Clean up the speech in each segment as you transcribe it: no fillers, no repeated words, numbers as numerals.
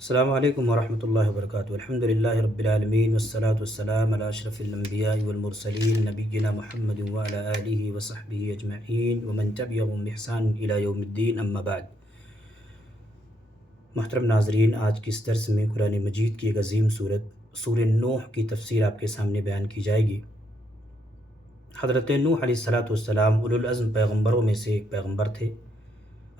السلام علیکم ورحمۃ اللہ وبرکاتہ۔ الحمد للہ رب العالمین والصلاة والسلام علی اشرف الانبیاء والمرسلین نبینا محمد وعلی آلہ وصحبہ اجمعین ومن تبعہم بإحسان الی یوم الدین، اما بعد۔ محترم ناظرین، آج کی اس درس میں قرآن مجید کی ایک عظیم سورہ نوح کی تفسیر آپ کے سامنے بیان کی جائے گی۔ حضرت نوح علیہ السلام اولو العزم پیغمبروں میں سے ایک پیغمبر تھے۔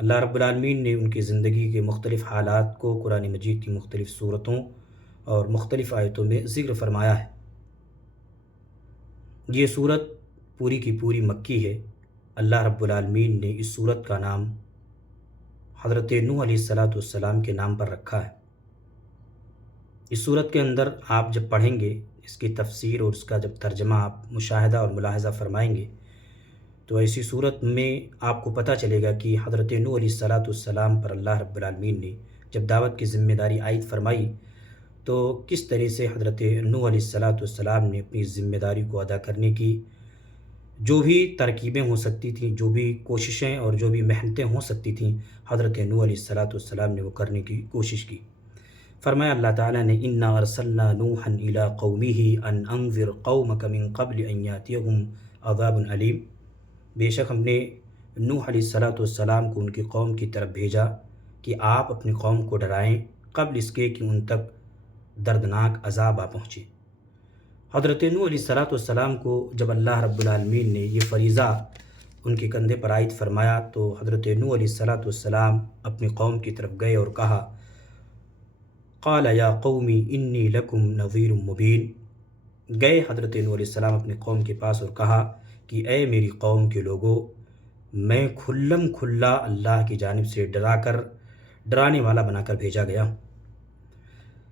اللہ رب العالمین نے ان کی زندگی کے مختلف حالات کو قرآن مجید کی مختلف صورتوں اور مختلف آیتوں میں ذکر فرمایا ہے۔ یہ صورت پوری کی پوری مکی ہے۔ اللہ رب العالمین نے اس صورت کا نام حضرت نوح علیہ السلام کے نام پر رکھا ہے۔ اس صورت کے اندر آپ جب پڑھیں گے، اس کی تفسیر اور اس کا جب ترجمہ آپ مشاہدہ اور ملاحظہ فرمائیں گے، تو ایسی صورت میں آپ کو پتہ چلے گا کہ حضرت نوح علیہ السلام پر اللہ رب العالمین نے جب دعوت کی ذمہ داری عائد فرمائی تو کس طرح سے حضرت نوح علیہ السلام نے اپنی ذمہ داری کو ادا کرنے کی جو بھی ترکیبیں ہو سکتی تھیں، جو بھی کوششیں اور جو بھی محنتیں ہو سکتی تھیں، حضرت نوح علیہ السلام نے وہ کرنے کی کوشش کی۔ فرمایا اللہ تعالیٰ نے انا ارسلنا نوحا الی قومہ ان انذر قومک من قبل ان یاتیہم عذاب علیم۔ بے شک ہم نے نوح علیہ السلام کو ان کی قوم کی طرف بھیجا کہ آپ اپنی قوم کو ڈرائیں قبل اس کے کہ ان تک دردناک عذاب آ پہنچے۔ حضرت نوح علیہ السلام کو جب اللہ رب العالمین نے یہ فریضہ ان کے کندھے پر عائد فرمایا تو حضرت نوح علیہ السلام اپنی قوم کی طرف گئے اور کہا، قال یا قومی انی لکم نذیر مبین۔ گئے حضرت نوح علیہ السلام اپنی قوم کے پاس اور کہا کہ اے میری قوم کے لوگوں، میں کھلم کھلا اللہ کی جانب سے ڈرانے والا بنا کر بھیجا گیا ہوں۔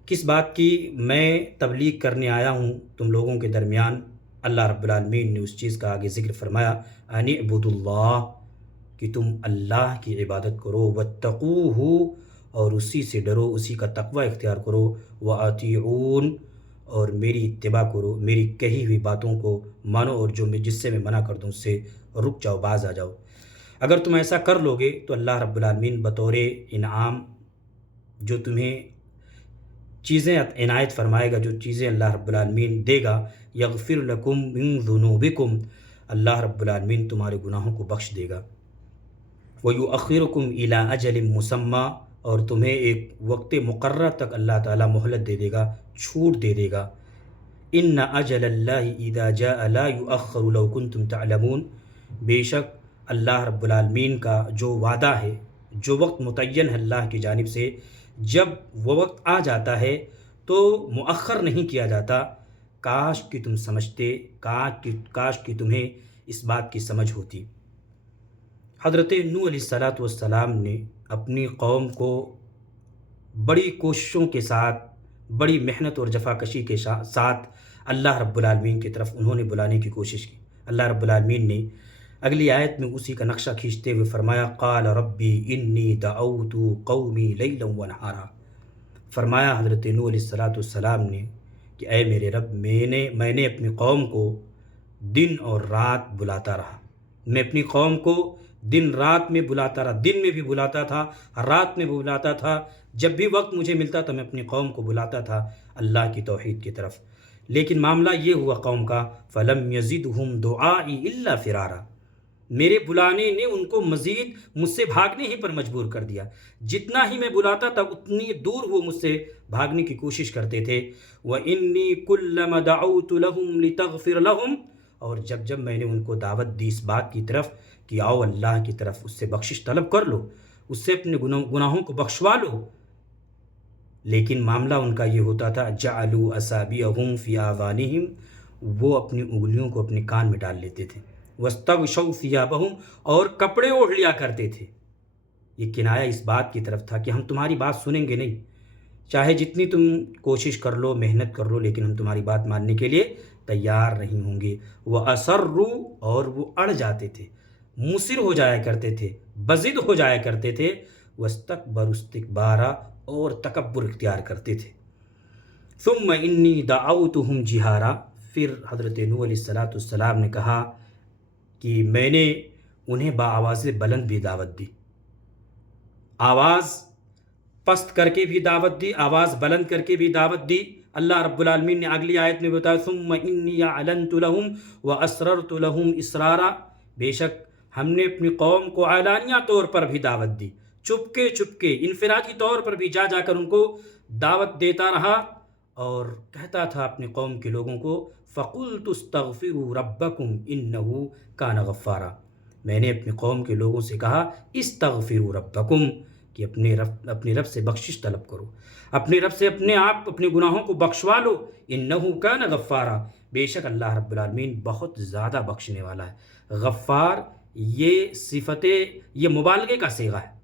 کس بات کی؟ میں تبلیغ کرنے آیا ہوں تم لوگوں کے درمیان۔ اللہ رب العالمین نے اس چیز کا آگے ذکر فرمایا، ان اعبدوا اللہ، کہ تم اللہ کی عبادت کرو، واتقوہ، اور اسی سے ڈرو، اسی کا تقوی اختیار کرو، واطیعون، اور میری اتباع کرو، میری کہی ہوئی باتوں کو مانو، اور جس سے میں منع کر دوں اس سے رک جاؤ، باز آ جاؤ۔ اگر تم ایسا کر لو گے تو اللہ رب العالمین بطور انعام جو تمہیں چیزیں عنایت فرمائے گا، جو چیزیں اللہ رب العالمین دے گا، یغفر لکم من ذنوبکم، اللہ رب العالمین تمہارے گناہوں کو بخش دے گا، وَيُؤَخِّرُكُمْ إِلَىٰ أَجَلٍ مُّسَمًّى، اور تمہیں ایک وقت مقرر تک اللہ تعالیٰ مہلت دے دے گا، چھوٹ دے دے گا۔ إِنَّ أَجَلَ اللَّهِ إِذَا جَاءَ لَا يُؤَخَّرُ لَوْ كُنْتُمْ تَعْلَمُونَ، بے شک اللہ رب العالمین کا جو وعدہ ہے، جو وقت متعین ہے اللہ کی جانب سے، جب وہ وقت آ جاتا ہے تو مؤخر نہیں کیا جاتا۔ کاش کہ تم سمجھتے، کاش کہ تمہیں اس بات کی سمجھ ہوتی۔ حضرت نوح علیہ السلام نے اپنی قوم کو بڑی کوششوں کے ساتھ، بڑی محنت اور جفاکشی کے ساتھ اللہ رب العالمین کی طرف انہوں نے بلانے کی کوشش کی۔ اللہ رب العالمین نے اگلی آیت میں اسی کا نقشہ کھینچتے ہوئے فرمایا، قال ربی انی دعوت قومی لیلا ونہارا۔ فرمایا حضرت نوح علیہ السلام نے کہ اے میرے رب، میں نے اپنی قوم کو دن اور رات بلاتا رہا، میں اپنی قوم کو دن رات میں بلاتا رہا، دن میں بھی بلاتا تھا، رات میں بھی بلاتا تھا، جب بھی وقت مجھے ملتا تھا میں اپنی قوم کو بلاتا تھا اللہ کی توحید کی طرف۔ لیکن معاملہ یہ ہوا قوم کا، فَلَمْ يَزِدْهُمْ دُعَائِي إِلَّا فِرَارًا، میرے بلانے نے ان کو مزید مجھ سے بھاگنے ہی پر مجبور کر دیا۔ جتنا ہی میں بلاتا تھا اتنی دور وہ مجھ سے بھاگنے کی کوشش کرتے تھے۔ وَإِنِّي كُلَّمَا دَعَوْتُ لَهُمْ لِتَغْفِرَ لَهُمْ، اور جب میں نے ان کو دعوت دی اس بات کی طرف کہ آؤ اللہ کی طرف، اس سے بخشش طلب کر لو، اس سے اپنے گناہوں کو بخشوا لو، لیکن معاملہ ان کا یہ ہوتا تھا، جَعَلُوا أَصَابِعَهُمْ فِي آذَانِهِمْ، وہ اپنی انگلیوں کو اپنے کان میں ڈال لیتے تھے، وَاسْتَغْشَوْا ثِيَابَهُمْ، اور کپڑے اوڑھ لیا کرتے تھے۔ یہ کنایہ اس بات کی طرف تھا کہ ہم تمہاری بات سنیں گے نہیں، چاہے جتنی تم کوشش کر لو، محنت کر لو، لیکن ہم تمہاری بات ماننے کے لیے تیار نہیں ہوں گے۔ وَأَصَرُّوا، اور وہ اڑ جاتے تھے، مصر ہو جایا کرتے تھے، بضد ہو جایا کرتے تھے، وَاسْتَكْبَرُوا اسْتِكْبَارًا، اور تکبر اختیار کرتے تھے۔ ثُمَّ إِنِّي دَعَوْتُهُمْ جِهَارًا، پھر حضرت نوح علیہ السلام نے کہا کہ میں نے انہیں بآواز بلند بھی دعوت دی۔ آواز پست کر کے بھی دعوت دی، آواز بلند کر کے بھی دعوت دی۔ اللہ رب العالمین نے اگلی آیت میں بتایا ثم انی اعلنت لهم واسررت لهم اسرارا، بے شک ہم نے اپنی قوم کو اعلانیہ طور پر بھی دعوت دی، چپکے چپکے انفرادی طور پر بھی جا کر ان کو دعوت دیتا رہا اور کہتا تھا اپنی قوم کے لوگوں کو فقلت استغفروا ربکم انہ کان غفارا، میں نے اپنی قوم کے لوگوں سے کہا استغفروا ربکم کہ اپنے رب سے بخشش طلب کرو، اپنے رب سے اپنے گناہوں کو بخشوا لو، انہ کان غفارا، بے شک اللہ رب العالمین بہت زیادہ بخشنے والا ہے۔ غفار یہ یہ مبالغے کا صیغہ ہے،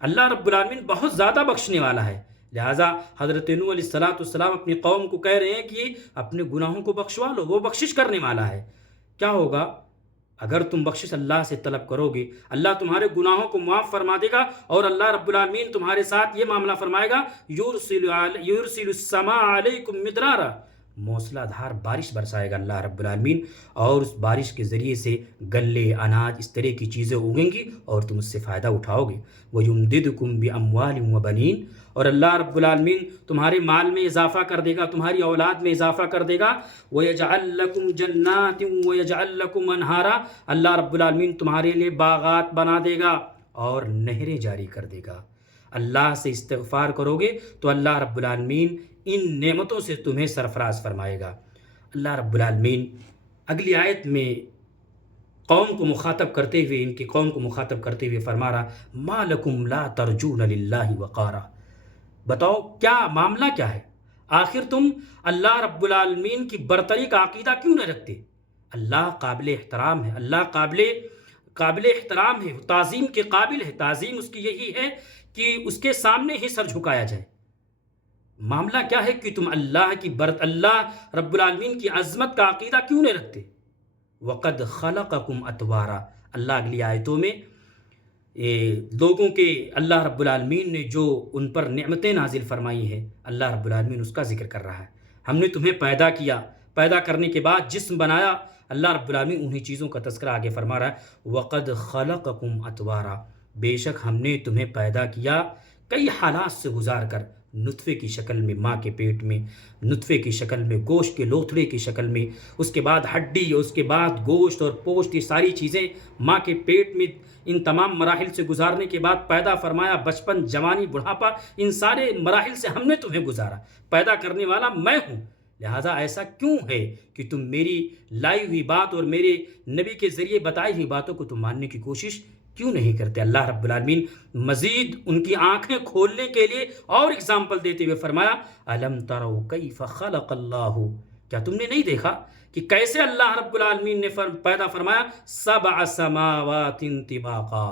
اللہ رب العالمین بہت زیادہ بخشنے والا ہے، لہٰذا حضرت نوح علیہ السلام اپنی قوم کو کہہ رہے ہیں کہ اپنے گناہوں کو بخشوا لو، وہ بخشش کرنے والا ہے۔ کیا ہوگا اگر تم بخشش اللہ سے طلب کرو گے؟ اللہ تمہارے گناہوں کو معاف فرما دے گا اور اللہ رب العالمین تمہارے ساتھ یہ معاملہ فرمائے گا یرسل السماء علیکم مدرارا، موسلا دھار بارش برسائے گا اللہ رب العالمین، اور اس بارش کے ذریعے سے گلے، اناج، اس طرح کی چیزیں اگیں گی اور تم اس سے فائدہ اٹھاؤ گے۔ وَيُمْدِدْكُمْ بِأَمْوَالٍ وَبَنِينَ، اور اللہ رب العالمین تمہارے مال میں اضافہ کر دے گا، تمہاری اولاد میں اضافہ کر دے گا۔ وَيَجْعَلْ لَكُمْ جَنَّاتٍ وَيَجْعَلْ لَكُمْ أَنْهَارًا، اللہ رب العالمین تمہارے لیے باغات بنا دے گا اور نہریں جاری کر دے گا۔ اللہ سے استغفار کرو گے تو اللہ رب العالمین ان نعمتوں سے تمہیں سرفراز فرمائے گا۔ اللہ رب العالمین اگلی آیت میں قوم کو مخاطب کرتے ہوئے، ان کی قوم کو مخاطب کرتے ہوئے فرما رہا ما لکم لا ترجون للہ وقارا، بتاؤ کیا معاملہ کیا ہے، آخر تم اللہ رب العالمین کی برتری کا عقیدہ کیوں نہ رکھتے؟ اللہ قابل احترام ہے، اللہ قابل احترام ہے، تعظیم کے قابل ہے، تعظیم اس کی یہی ہے کہ اس کے سامنے ہی سر جھکایا جائے۔ معاملہ کیا ہے کہ تم اللہ رب العالمین کی عظمت کا عقیدہ کیوں نہیں رکھتے؟ وَقَدْ خَلَقَكُمْ أَطْوَارًا، اللہ اگلی آیتوں میں لوگوں کے اللہ رب العالمین نے جو ان پر نعمتیں نازل فرمائی ہیں، اللہ رب العالمین اس کا ذکر کر رہا ہے۔ ہم نے تمہیں پیدا کیا، پیدا کرنے کے بعد جسم بنایا، اللہ رب العالمین انہی چیزوں کا تذکرہ آگے فرما رہا ہے وَقَدْ خَلَقَكُمْ أَطْوَارًا، بے شک ہم نے تمہیں پیدا کیا کئی حالات سے گزار کر، نطفے کی شکل میں ماں کے پیٹ میں، نطفے کی شکل میں، گوشت کے لوتھڑے کی شکل میں، اس کے بعد ہڈی، اس کے بعد گوشت اور پوشت، یہ ساری چیزیں ماں کے پیٹ میں ان تمام مراحل سے گزارنے کے بعد پیدا فرمایا، بچپن، جوانی، بڑھاپا، ان سارے مراحل سے ہم نے تمہیں گزارا، پیدا کرنے والا میں ہوں۔ لہٰذا ایسا کیوں ہے کہ تم میری لائی ہوئی بات اور میرے نبی کے ذریعے بتائی ہوئی باتوں کو تم ماننے کی کوشش کیوں نہیں کرتے؟ اللہ رب العالمین مزید ان کی آنکھیں کھولنے کے لیے اور اگزامپل دیتے ہوئے فرمایا الم تروا کیف خلق اللہ، کیا تم نے نہیں دیکھا کہ کیسے اللہ رب العالمین نے پیدا فرمایا سبع سماوات طباقا،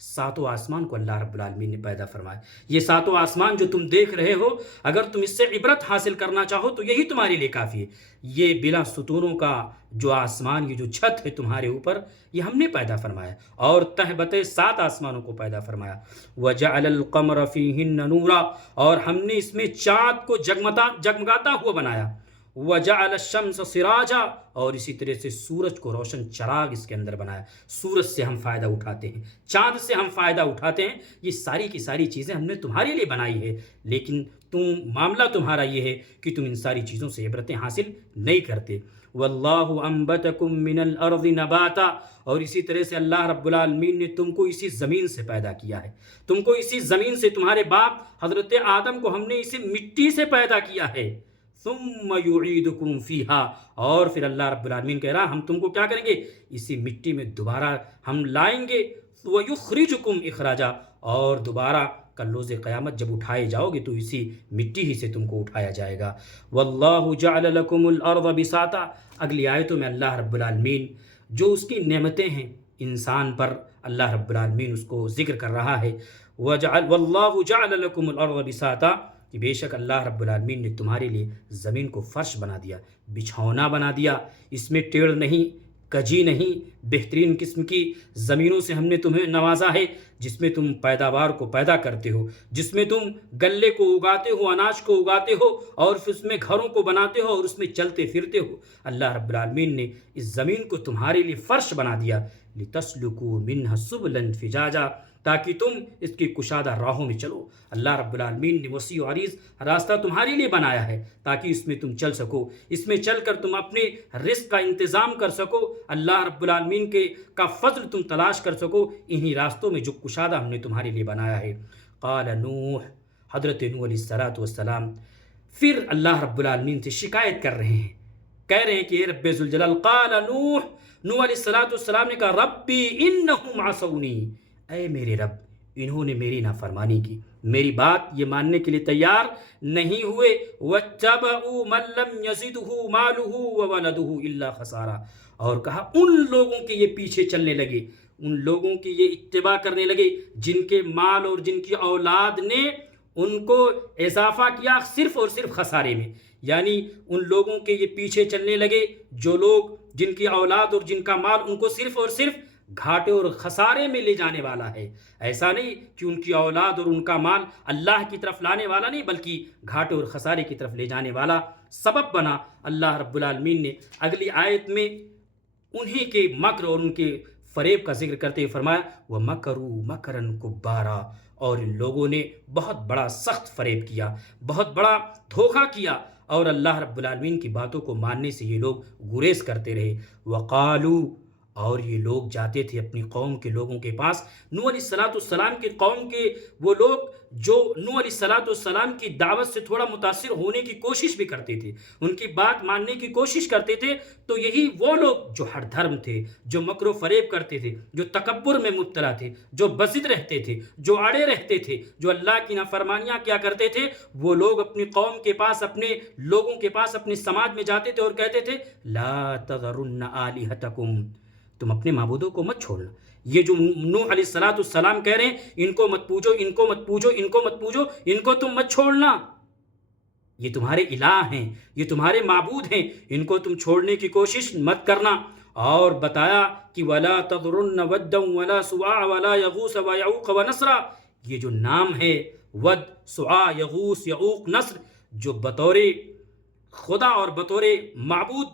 ساتوں آسمان کو اللہ رب العالمین نے پیدا فرمایا۔ یہ ساتوں آسمان جو تم دیکھ رہے ہو، اگر تم اس سے عبرت حاصل کرنا چاہو تو یہی تمہارے لیے کافی ہے۔ یہ بلا ستونوں کا جو آسمان، یہ جو چھت ہے تمہارے اوپر، یہ ہم نے پیدا فرمایا، اور تہ بتہ 7 آسمانوں کو پیدا فرمایا۔ وَجَعَلَ الْقَمَرَ فِيهِنَّ نُورًا، اور ہم نے اس میں چاند کو جگمگاتا ہوا بنایا۔ وَجَعَلَ الشَّمْسَ سِرَاجًا، اور اسی طرح سے سورج کو روشن چراغ اس کے اندر بنایا۔ سورج سے ہم فائدہ اٹھاتے ہیں، چاند سے ہم فائدہ اٹھاتے ہیں، یہ ساری کی ساری چیزیں ہم نے تمہارے لیے بنائی ہے، لیکن معاملہ تمہارا یہ ہے کہ تم ان ساری چیزوں سے عبرتیں حاصل نہیں کرتے۔ وَاللَّهُ أَنبَتَكُم مِّنَ الْأَرْضِ نَبَاتًا، اور اسی طرح سے اللہ رب العالمین نے تم کو اسی زمین سے پیدا کیا ہے، تم کو اسی زمین سے، تمہارے باپ حضرت آدم کو ہم نے اسی مٹی سے پیدا کیا ہے۔ ثم یعیدکم فیہا، اور پھر اللہ رب العالمین کہہ رہا ہم تم کو کیا کریں گے؟ اسی مٹی میں دوبارہ ہم لائیں گے۔ ویخرجکم اخراجا، اور دوبارہ کل روز قیامت جب اٹھائے جاؤ گے تو اسی مٹی ہی سے تم کو اٹھایا جائے گا۔ واللہ جعل لکم الارض بساطا، اگلی آیتوں میں اللہ رب العالمین جو اس کی نعمتیں ہیں انسان پر، اللہ رب العالمین اس کو ذکر کر رہا ہے واللہ جعل لکم الارض بساطا، کہ بے شک اللہ رب العالمین نے تمہارے لیے زمین کو فرش بنا دیا، بچھونا بنا دیا، اس میں ٹیڑھ نہیں، کجی نہیں، بہترین قسم کی زمینوں سے ہم نے تمہیں نوازا ہے، جس میں تم پیداوار کو پیدا کرتے ہو، جس میں تم گلے کو اگاتے ہو، اناج کو اگاتے ہو، اور پھر اس میں گھروں کو بناتے ہو اور اس میں چلتے پھرتے ہو۔ اللہ رب العالمین نے اس زمین کو تمہارے لیے فرش بنا دیا۔ لِتَسْلُكُوا مِنْهَا سُبُلًا فِجَاجًا، تاکہ تم اس کی کشادہ راہوں میں چلو۔ اللہ رب العالمین نے وسیع و عریض راستہ تمہارے لیے بنایا ہے تاکہ اس میں تم چل سکو، اس میں چل کر تم اپنے رزق کا انتظام کر سکو، اللہ رب العالمین کا فضل تم تلاش کر سکو انہی راستوں میں جو کشادہ ہم نے تمہارے لیے بنایا ہے۔ قال نوح، حضرت نوح علیہ السلام پھر اللہ رب العالمین سے شکایت کر رہے ہیں، کہہ رہے ہیں کہ اے رب ذوالجلال، قال نوح علیہ السلام نے کہا ربی انہم عصونی، اے میرے رب انہوں نے میری نافرمانی کی، میری بات یہ ماننے کے لیے تیار نہیں ہوئے، واتبعوا من لم یزدہ مالہ وولدہ الا خسارا، اور کہا ان لوگوں کے یہ پیچھے چلنے لگے، ان لوگوں کی یہ اتباع کرنے لگے جن کے مال اور جن کی اولاد نے ان کو اضافہ کیا صرف اور صرف خسارے میں، یعنی ان لوگوں کے یہ پیچھے چلنے لگے جو لوگ جن کی اولاد اور جن کا مال ان کو صرف اور صرف گھاٹے اور خسارے میں لے جانے والا ہے۔ ایسا نہیں کہ ان کی اولاد اور ان کا مال اللہ کی طرف لانے والا نہیں، بلکہ گھاٹے اور خسارے کی طرف لے جانے والا سبب بنا۔ اللہ رب العالمین نے اگلی آیت میں انہی کے مکر اور ان کے فریب کا ذکر کرتے ہوئے فرمایا وَمَكَرُوا مَكْرًا كُبَّارًا، اور ان لوگوں نے بہت بڑا سخت فریب کیا، بہت بڑا دھوکہ کیا، اور اللہ رب العالمین کی باتوں کو ماننے سے یہ لوگ گریز کرتے رہے۔ وَقَالُوا، اور یہ لوگ جاتے تھے اپنی قوم کے لوگوں کے پاس، نوح علیہ السلام کی قوم کے وہ لوگ جو نوح علیہ السلام کی دعوت سے تھوڑا متاثر ہونے کی کوشش بھی کرتے تھے، ان کی بات ماننے کی کوشش کرتے تھے، تو یہی وہ لوگ جو ہر دھرم تھے، جو مکر و فریب کرتے تھے، جو تکبر میں مبتلا تھے، جو بزد رہتے تھے، جو اڑے رہتے تھے، جو اللہ کی نافرمانیاں کیا کرتے تھے، وہ لوگ اپنی قوم کے پاس، اپنے لوگوں کے پاس، اپنے سماج میں جاتے تھے اور کہتے تھے لا تذرن آلہتکم، تم اپنے معبودوں کو مت چھوڑنا۔ یہ جو نوح علیہ السلام کہہ رہے ہیں ان کو مت پوجو، ان کو مت پوجو، ان کو مت پوجو، ان کو تم مت چھوڑنا، یہ تمہارے الہ ہیں، یہ تمہارے معبود ہیں، ان کو تم چھوڑنے کی کوشش مت کرنا۔ اور بتایا کہ وَلَا تَذْرُنَّ وَدًّا وَلَا سُوَاعَ وَلَا يَغُوثَ وَيَعُوقَ وَنَسْرًا، یہ جو نام ہے ود، سعا، یغوث، یعوق، نصر، جو بطور خدا اور بطور معبود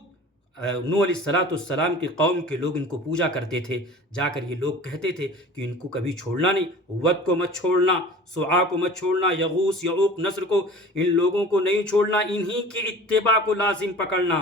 نوح علیہ السلام کی قوم کے لوگ ان کو پوجا کرتے تھے، جا کر یہ لوگ کہتے تھے کہ ان کو کبھی چھوڑنا نہیں، ود کو مت چھوڑنا، سعا کو مت چھوڑنا، یغوث، یعوق، نصر کو، ان لوگوں کو نہیں چھوڑنا، انہی کی اتباع کو لازم پکڑنا۔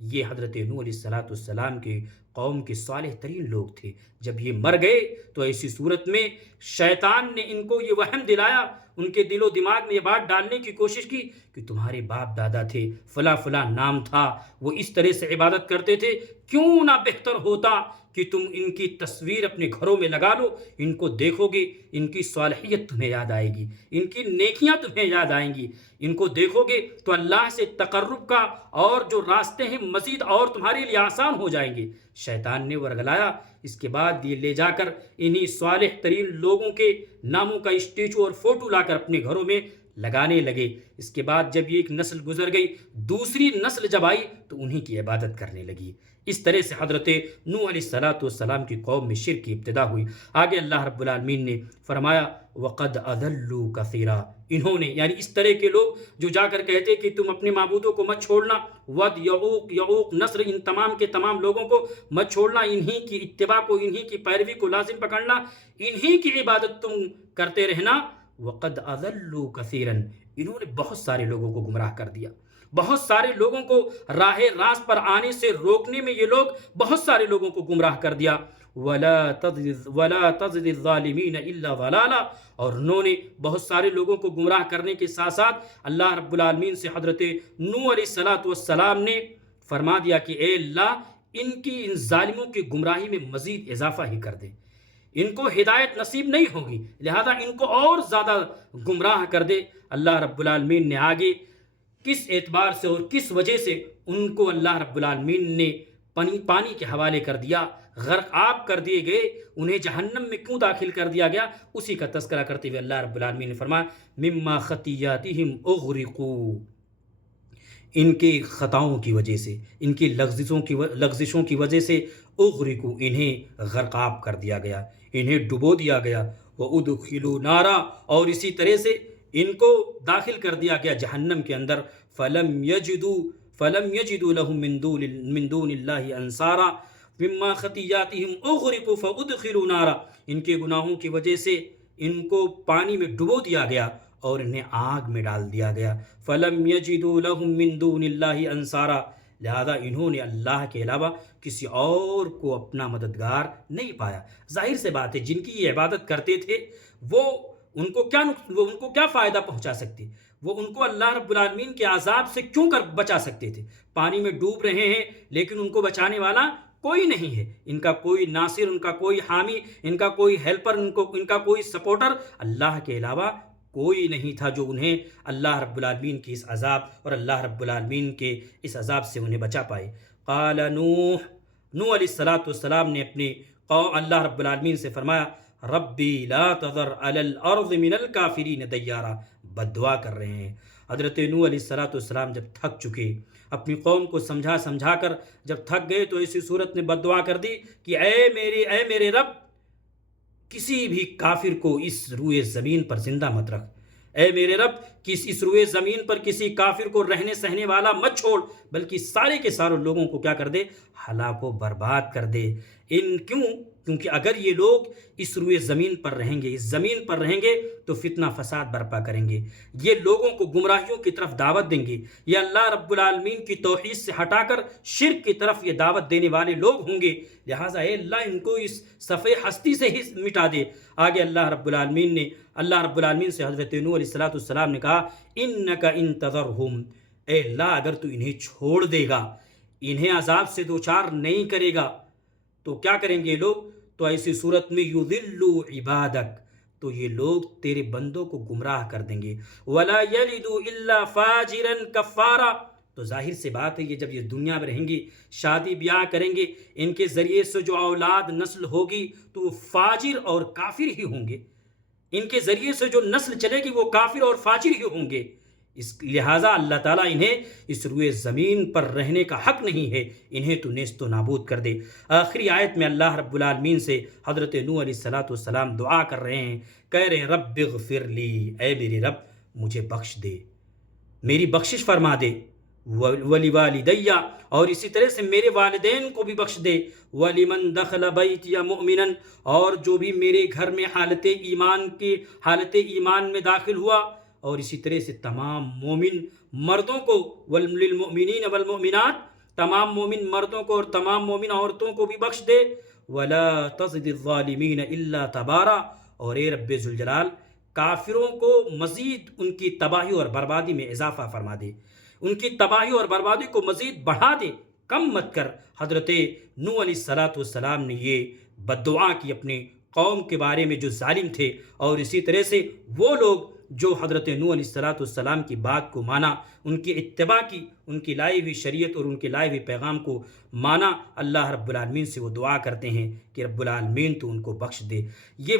یہ حضرت نوح علیہ السلام کے قوم کے صالح ترین لوگ تھے۔ جب یہ مر گئے تو ایسی صورت میں شیطان نے ان کو یہ وہم دلایا، ان کے دل و دماغ میں یہ بات ڈالنے کی کوشش کی کہ تمہارے باپ دادا تھے، فلاں فلاں نام تھا، وہ اس طرح سے عبادت کرتے تھے، کیوں نہ بہتر ہوتا کہ تم ان کی تصویر اپنے گھروں میں لگا لو، ان کو دیکھو گے، ان کی صالحیت تمہیں یاد آئے گی، ان کی نیکیاں تمہیں یاد آئیں گی، ان کو دیکھو گے تو اللہ سے تقرب کا اور جو راستے ہیں مزید اور تمہارے لیے آسان ہو جائیں گے۔ شیطان نے ورگلایا۔ اس کے بعد یہ لے جا کر انہی صالح ترین لوگوں کے ناموں کا اسٹیچو اور فوٹو لا کر اپنے گھروں میں لگانے لگے۔ اس کے بعد جب یہ ایک نسل گزر گئی، دوسری نسل جب آئی تو انہی کی عبادت کرنے لگی۔ اس طرح سے حضرت نوح علیہ السلام کی قوم میں شرک کی ابتدا ہوئی۔ آگے اللہ رب العالمین نے فرمایا وَقَدْ أَضَلُّوا كَثِيرًا، انہوں نے یعنی اس طرح کے لوگ جو جا کر کہتے کہ تم اپنے معبودوں کو مت چھوڑنا، ود، یعوق، نصر، ان تمام کے تمام لوگوں کو مت چھوڑنا، انہی کی اتباع کو، انہی کی پیروی کو لازم پکڑنا، انہی کی عبادت تم کرتے رہنا۔ وَقَدْ أَضَلُّوا كَثِيرًا، انہوں نے بہت سارے لوگوں کو گمراہ کر دیا، بہت سارے لوگوں کو راہ راست پر آنے سے روکنے میں یہ لوگ بہت سارے لوگوں کو گمراہ کر دیا۔ وَلَا تَزِدِ الظَّالِمِينَ إِلَّا ضَلَالًا، اور انہوں نے بہت سارے لوگوں کو گمراہ کرنے کے ساتھ ساتھ اللہ رب العالمین سے حضرت نوح علیہ السلام نے فرما دیا کہ اے اللہ ان ظالموں کی گمراہی میں مزید اضافہ ہی کر دے، ان کو ہدایت نصیب نہیں ہوگی، لہذا ان کو اور زیادہ گمراہ کر دے۔ اللہ رب العالمین نے آگے کس اعتبار سے اور کس وجہ سے ان کو اللہ رب العالمین نے پانی کے حوالے کر دیا، غرق آب کر دیے گئے، انہیں جہنم میں کیوں داخل کر دیا گیا، اسی کا تذکرہ کرتے ہوئے اللہ رب العالمین نے فرمایا مما خطیاتہم اغرقوا، ان کے خطاؤں کی وجہ سے، ان کی لغزشوں کی وجہ سے اغرقوا، انہیں غرقاب کر دیا گیا، انہیں ڈبو دیا گیا، وادخلوا نارا، اور اسی طرح سے ان کو داخل کر دیا گیا جہنم کے اندر، فلم یجدوا لهم من دون اللہ انصارا، مما خطیاتہم اغرقوا فادخلوا نارا، ان کے گناہوں کی وجہ سے ان کو پانی میں ڈبو دیا گیا اور انہیں آگ میں ڈال دیا گیا۔ فَلَمْ يَجِدُوا لَهُم مِّن دُونِ اللَّهِ أَنصَارًا، لہذا انہوں نے اللہ کے علاوہ کسی اور کو اپنا مددگار نہیں پایا۔ ظاہر سے بات ہے جن کی یہ عبادت کرتے تھے وہ ان کو کیا فائدہ پہنچا سکتے؟ وہ ان کو اللہ رب العالمین کے عذاب سے کیوں کر بچا سکتے تھے؟ پانی میں ڈوب رہے ہیں لیکن ان کو بچانے والا کوئی نہیں ہے، ان کا کوئی ناصر، ان کا کوئی حامی، ان کا کوئی ہیلپر، ان کا کوئی سپورٹر اللہ کے علاوہ کوئی نہیں تھا جو انہیں اللہ رب العالمین کی اس عذاب اور اللہ رب العالمین کے اس عذاب سے انہیں بچا پائے۔ قال نوح علیہ السلام نے اپنی قوم اللہ رب العالمین سے فرمایا ربی لا تذر علی الارض من الکافرین دیارا، بد دعا کر رہے ہیں۔ حضرت نوح علیہ السلام جب تھک چکے، اپنی قوم کو سمجھا کر جب تھک گئے تو ایسی صورت میں بد دعا کر دی کہ اے میرے رب، کسی بھی کافر کو اس روئے زمین پر زندہ مت رکھ۔ اے میرے رب، اس روئے زمین پر کسی کافر کو رہنے سہنے والا مت چھوڑ، بلکہ سارے کے سارے لوگوں کو کیا کر دے؟ ہلاک و برباد کر دے۔ کیونکہ اگر یہ لوگ اس روئے زمین پر رہیں گے، اس زمین پر رہیں گے تو فتنہ فساد برپا کریں گے، یہ لوگوں کو گمراہیوں کی طرف دعوت دیں گے، یہ اللہ رب العالمین کی توحید سے ہٹا کر شرک کی طرف یہ دعوت دینے والے لوگ ہوں گے، لہٰذا اے اللہ ان کو اس صفحے ہستی سے ہی مٹا دے۔ آگے اللہ رب العالمین سے حضرت نوح علیہ السلام نے کہا انک ان تذرہم، اے اللہ اگر تو انہیں چھوڑ دے گا، انہیں عذاب سے دوچار نہیں کرے گا تو کیا کریں گے لوگ؟ تو ایسی صورت میں یضلوا عبادک، تو یہ لوگ تیرے بندوں کو گمراہ کر دیں گے، ولا یلدوا الا فاجرا کفارا، تو ظاہر سے بات ہے یہ جب یہ دنیا میں رہیں گی، شادی بیاہ کریں گے، ان کے ذریعے سے جو اولاد نسل ہوگی تو وہ فاجر اور کافر ہی ہوں گے، ان کے ذریعے سے جو نسل چلے گی وہ کافر اور فاجر ہی ہوں گے، لہٰذا اللہ تعالیٰ انہیں اس روئے زمین پر رہنے کا حق نہیں ہے، انہیں تو نیست و نابود کر دے۔ آخری آیت میں اللہ رب العالمین سے حضرت نوح علیہ السلام دعا کر رہے ہیں، کہہ رہے ہیں رب اغفر لی، اے میرے رب مجھے بخش دے، میری بخشش فرما دے، وَلِوَالِدَيَّ، اور اسی طرح سے میرے والدین کو بھی بخش دے، وَلِمَنْ دَخَلَ بَيْتِيَ مُؤْمِنًا، اور جو بھی میرے گھر میں حالت ایمان میں داخل ہوا، اور اسی طرح سے تمام مومن مردوں کو، وَلِلْمُؤْمِنِينَ وَالْمُؤْمِنَاتِ، تمام مومن مردوں کو اور تمام مومن عورتوں کو بھی بخش دے، وَلَا تَزِدِ الظَّالِمِينَ إِلَّا تَبَارًا، اور اے رب ذوالجلال کافروں کو مزید ان کی تباہی اور بربادی میں اضافہ فرما دے، ان کی تباہی اور بربادی کو مزید بڑھا دے، کم مت کر۔ حضرت نوح علیہ السلام نے یہ بد دعا کی اپنی قوم کے بارے میں جو ظالم تھے، اور اسی طرح سے وہ لوگ جو حضرت نوح علیہ السلام کی بات کو مانا، ان کی اتباع کی، ان کی لائی ہوئی شریعت اور ان کے لائے ہوئے پیغام کو مانا، اللہ رب العالمین سے وہ دعا کرتے ہیں کہ رب العالمین تو ان کو بخش دے۔ یہ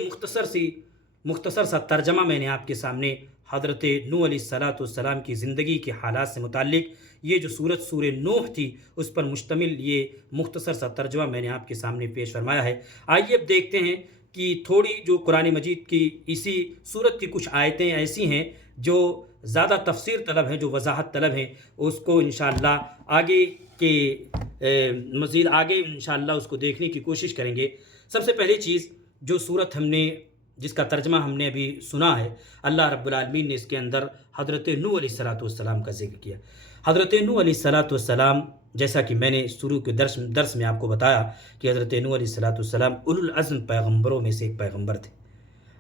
مختصر سا ترجمہ میں نے آپ کے سامنے حضرت نوح علیہ السلام کی زندگی کے حالات سے متعلق یہ جو سورہ نوح تھی اس پر مشتمل یہ مختصر سا ترجمہ میں نے آپ کے سامنے پیش فرمایا ہے۔ آئیے اب دیکھتے ہیں کہ تھوڑی جو قرآن مجید کی اسی سورت کی کچھ آیتیں ایسی ہیں جو زیادہ تفسیر طلب ہیں، جو وضاحت طلب ہیں، اس کو انشاءاللہ مزید آگے انشاءاللہ اس کو دیکھنے کی کوشش کریں گے۔ سب سے پہلی چیز جو سورت جس کا ترجمہ ہم نے ابھی سنا ہے، اللہ رب العالمین نے اس کے اندر حضرت نوح علیہ السلام کا ذکر کیا۔ حضرت نوح علیہ السلام، جیسا کہ میں نے شروع کے درس میں آپ کو بتایا کہ حضرت نوح علیہ السلام اولو العزم پیغمبروں میں سے ایک پیغمبر تھے۔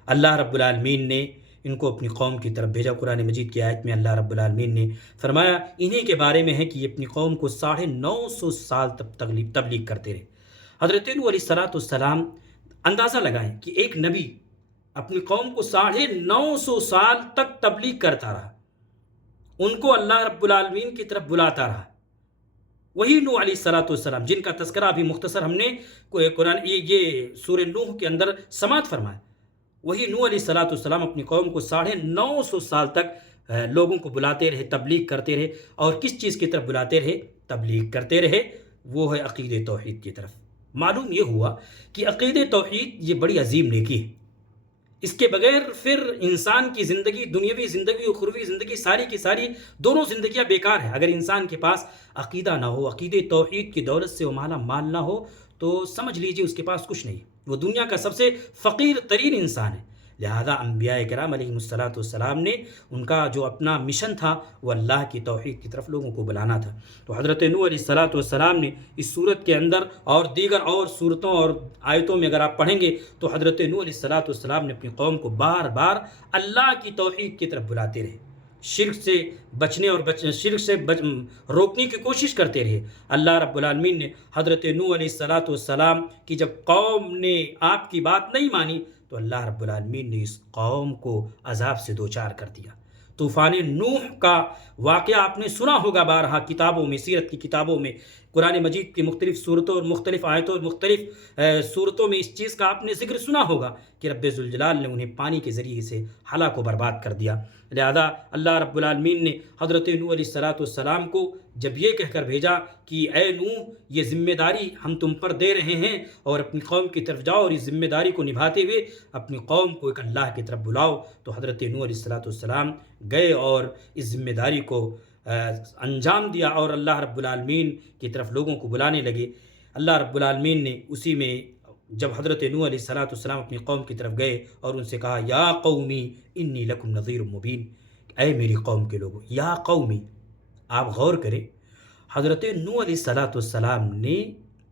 اللہ رب العالمین نے ان کو اپنی قوم کی طرف بھیجا۔ قرآن مجید کی آیت میں اللہ رب العالمین نے فرمایا انہی کے بارے میں ہے کہ یہ اپنی قوم کو 950 سال تک تبلیغ کرتے رہے۔ حضرت نوح علیہ السلام، اندازہ لگائیں کہ ایک نبی اپنی قوم کو 950 سال تک تبلیغ کرتا رہا، ان کو اللہ رب العالمین کی طرف بلاتا رہا۔ وہی نوح علیہ السلام جن کا تذکرہ ابھی مختصر ہم نے قرآن یہ سورہ نوح کے اندر سماعت فرمایا، وہی نوح علیہ السلام اپنی قوم کو 950 سال تک لوگوں کو بلاتے رہے، تبلیغ کرتے رہے، اور کس چیز کی طرف بلاتے رہے؟ تبلیغ کرتے رہے، وہ ہے عقید توحید کی طرف۔ معلوم یہ ہوا کہ عقید توحید یہ بڑی عظیم نیکی ہے، اس کے بغیر پھر انسان کی زندگی، دنیاوی زندگی اور اخروی زندگی، ساری کی ساری دونوں زندگیاں بیکار ہیں۔ اگر انسان کے پاس عقیدہ نہ ہو، عقید توحید کی دولت سے وہ مالا مال نہ ہو، تو سمجھ لیجئے اس کے پاس کچھ نہیں، وہ دنیا کا سب سے فقیر ترین انسان ہے۔ لہذا انبیاء کرام علیہم الصلاۃ والسلام نے ان کا جو اپنا مشن تھا وہ اللہ کی توحید کی طرف لوگوں کو بلانا تھا۔ تو حضرت نوح علیہ الصلاۃ والسلام نے اس صورت کے اندر اور دیگر اور صورتوں اور آیتوں میں اگر آپ پڑھیں گے تو حضرت نوح علیہ الصلاۃ والسلام نے اپنی قوم کو بار بار اللہ کی توحید کی طرف بلاتے رہے، شرک سے بچنے اور شرک سے روکنے کی کوشش کرتے رہے۔ اللہ رب العالمین نے حضرت نوح علیہ الصلاۃ والسلام کی جب قوم نے آپ کی بات نہیں مانی تو اللہ رب العالمین نے اس قوم کو عذاب سے دوچار کر دیا۔ طوفان نوح کا واقعہ آپ نے سنا ہوگا بارہا کتابوں میں، سیرت کی کتابوں میں، قرآن مجید کی مختلف صورتوں اور مختلف آیتوں اور مختلف صورتوں میں اس چیز کا آپ نے ذکر سنا ہوگا کہ رب ذوالجلال نے انہیں پانی کے ذریعے سے ہلاک و برباد کر دیا۔ لہذا اللہ رب العالمین نے حضرت نوح علیہ الصلاۃ والسلام کو جب یہ کہہ کر بھیجا کہ اے نوح یہ ذمہ داری ہم تم پر دے رہے ہیں اور اپنی قوم کی طرف جاؤ اور اس ذمہ داری کو نبھاتے ہوئے اپنی قوم کو ایک اللہ کی طرف بلاؤ، تو حضرت نوح علیہ الصلاۃ والسلام گئے اور اس ذمہ داری کو انجام دیا اور اللہ رب العالمین کی طرف لوگوں کو بلانے لگے۔ اللہ رب العالمین نے اسی میں جب حضرت نوح علیہ الصلاۃ والسلام اپنی قوم کی طرف گئے اور ان سے کہا یا قومی انی لکم نذیر مبین، اے میری قوم کے لوگوں، یا قومی، آپ غور کریں حضرت نوح علیہ الصلاۃ والسلام نے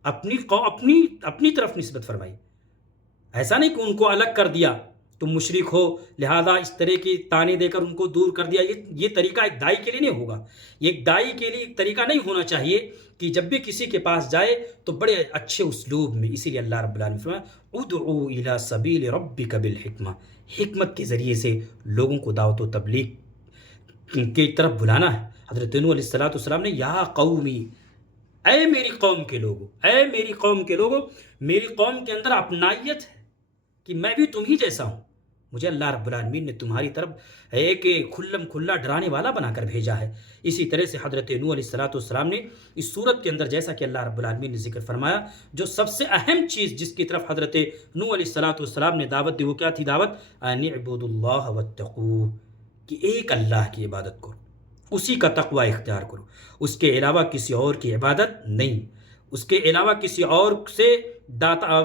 اپنی طرف نسبت فرمائی، ایسا نہیں کہ ان کو الگ کر دیا تم مشرک ہو لہذا اس طرح کی تانے دے کر ان کو دور کر دیا۔ یہ طریقہ ایک داعی کے لیے نہیں ہوگا، یہ ایک داعی کے لیے ایک طریقہ نہیں ہونا چاہیے کہ جب بھی کسی کے پاس جائے تو بڑے اچھے اسلوب میں، اسی لیے اللہ رب العالمین فرمایا ادعو الی سبیل ربک بالحکمہ، حکمت کے ذریعے سے لوگوں کو دعوت و تبلیغ کی طرف بلانا ہے۔ حضرت نوح علیہ الصلاۃ والسلام نے یا قومی، اے میری قوم کے لوگوں، اے میری قوم کے لوگوں، میری قوم کے اندر اپنائیت ہے کہ میں بھی تم ہی جیسا ہوں، مجھے اللہ رب العالمین نے تمہاری طرف ایک کھلم کھلا ڈرانے والا بنا کر بھیجا ہے۔ اسی طرح سے حضرت نوح علیہ الصلاۃ والسلام نے اس صورت کے اندر جیسا کہ اللہ رب العالمین نے ذکر فرمایا، جو سب سے اہم چیز جس کی طرف حضرت نوح علیہ الصلاۃ والسلام نے دعوت دی وہ کیا تھی؟ دعوت ان اعبدوا اللہ واتقوہ، کہ ایک اللہ کی عبادت کرو، اسی کا تقوی اختیار کرو، اس کے علاوہ کسی اور کی عبادت نہیں، اس کے علاوہ کسی اور سے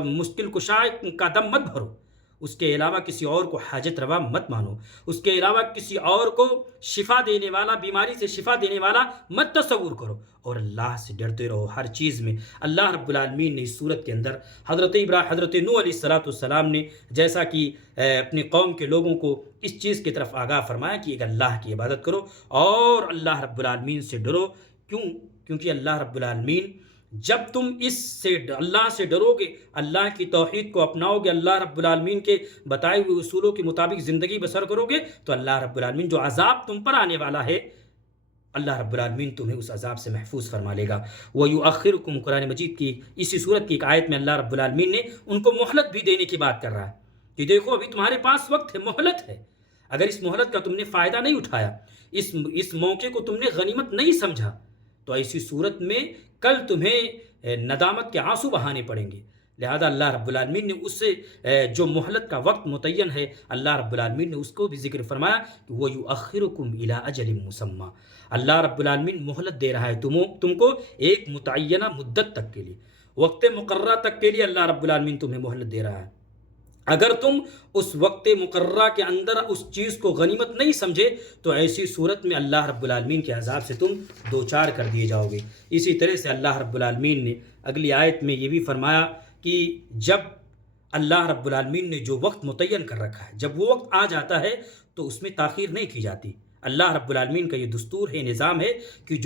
مشکل کشا کا دم مت بھرو، اس کے علاوہ کسی اور کو حاجت روا مت مانو، اس کے علاوہ کسی اور کو شفا دینے والا، بیماری سے شفا دینے والا مت تصور کرو، اور اللہ سے ڈرتے رہو ہر چیز میں۔ اللہ رب العالمین نے اس صورت کے اندر حضرت نوح علیہ الصلاۃ والسلام نے جیسا کہ اپنی قوم کے لوگوں کو اس چیز کی طرف آگاہ فرمایا کہ ایک اللہ کی عبادت کرو اور اللہ رب العالمین سے ڈرو۔ کیونکہ اللہ رب العالمین جب تم اللہ سے ڈرو گے، اللہ کی توحید کو اپناؤ گے، اللہ رب العالمین کے بتائے ہوئے اصولوں کے مطابق زندگی بسر کرو گے، تو اللہ رب العالمین جو عذاب تم پر آنے والا ہے اللہ رب العالمین تمہیں اس عذاب سے محفوظ فرما لے گا۔ وَيُؤَخِّرُكُمْ، قرآن مجید کی اسی صورت کی ایک آیت میں اللہ رب العالمین نے ان کو مہلت بھی دینے کی بات کر رہا ہے کہ دیکھو ابھی تمہارے پاس وقت ہے، مہلت ہے، اگر اس مہلت کا تم نے فائدہ نہیں اٹھایا، اس موقع کو تم نے غنیمت نہیں سمجھا تو ایسی صورت میں کل تمہیں ندامت کے آنسو بہانے پڑیں گے۔ لہذا اللہ رب العالمین نے اس سے جو مہلت کا وقت متعین ہے اللہ رب العالمین نے اس کو بھی ذکر فرمایا کہ وَيُؤَخِّرُكُمْ إِلَىٰ أَجَلٍ مُّسَمًّى، اللہ رب العالمین مہلت دے رہا ہے تم کو ایک متعینہ مدت تک کے لیے، وقت مقررہ تک کے لیے اللہ رب العالمین تمہیں مہلت دے رہا ہے۔ اگر تم اس وقت مقررہ کے اندر اس چیز کو غنیمت نہیں سمجھے تو ایسی صورت میں اللہ رب العالمین کے عذاب سے تم دوچار کر دیے جاؤ گے۔ اسی طرح سے اللہ رب العالمین نے اگلی آیت میں یہ بھی فرمایا کہ جب اللہ رب العالمین نے جو وقت متعین کر رکھا ہے، جب وہ وقت آ جاتا ہے تو اس میں تاخیر نہیں کی جاتی۔ اللہ رب العالمین کا یہ دستور ہے، نظام ہے کہ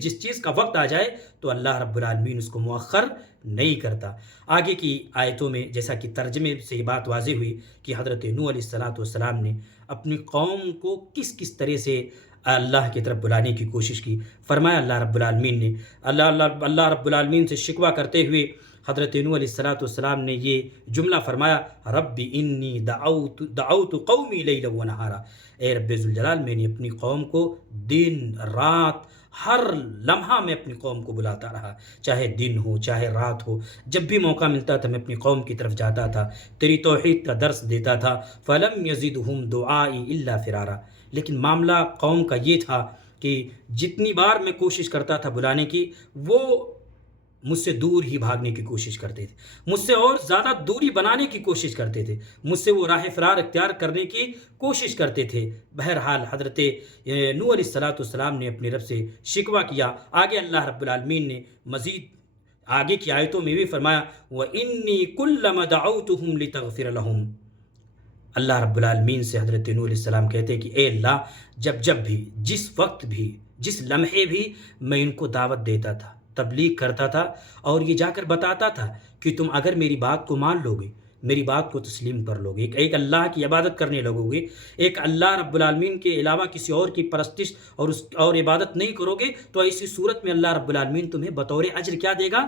جس چیز کا وقت آ جائے تو اللہ رب العالمین اس کو مؤخر نہیں کرتا۔ آگے کی آیتوں میں جیسا کہ ترجمے سے یہ بات واضح ہوئی کہ حضرت نوح علیہ الصلاۃ والسلام نے اپنی قوم کو کس طرح سے اللہ کی طرف بلانے کی کوشش کی۔ فرمایا اللہ رب العالمین نے اللہ رب العالمین سے شکوہ کرتے ہوئے حضرت نوح علیہ الصلاۃ والسلام نے یہ جملہ فرمایا، رب انی دعوت قومی لیلا ونہارا، اے رب ذوالجلال میں نے اپنی قوم کو دن رات ہر لمحہ میں اپنی قوم کو بلاتا رہا، چاہے دن ہو چاہے رات ہو، جب بھی موقع ملتا تھا میں اپنی قوم کی طرف جاتا تھا، تیری توحید کا درس دیتا تھا۔ فلم یزدہم دعائی الا فرارا، لیکن معاملہ قوم کا یہ تھا کہ جتنی بار میں کوشش کرتا تھا بلانے کی وہ مجھ سے دور ہی بھاگنے کی کوشش کرتے تھے، مجھ سے اور زیادہ دوری بنانے کی کوشش کرتے تھے، مجھ سے وہ راہ فرار اختیار کرنے کی کوشش کرتے تھے۔ بہرحال حضرت نوح علیہ الصلاۃ والسلام نے اپنے رب سے شکوہ کیا۔ آگے اللہ رب العالمین نے مزید آگے کی آیتوں میں بھی فرمایا وَإِنِّي كُلَّمَا دَعَوْتُهُمْ لِتَغْفِرَ لَهُمْ۔ اللہ رب العالمین سے حضرت نوح علیہ السلام کہتے ہیں کہ اے اللہ، جب بھی، جس وقت بھی، جس لمحے بھی میں ان کو دعوت دیتا تھا، تبلیغ کرتا تھا اور یہ جا کر بتاتا تھا کہ تم اگر میری بات کو مان لو گے، میری بات کو تسلیم کر لو گے، ایک اللہ کی عبادت کرنے لگو گے، ایک اللہ رب العالمین کے علاوہ کسی اور کی پرستش اور عبادت نہیں کرو گے، تو ایسی صورت میں اللہ رب العالمین تمہیں بطور اجر کیا دے گا؟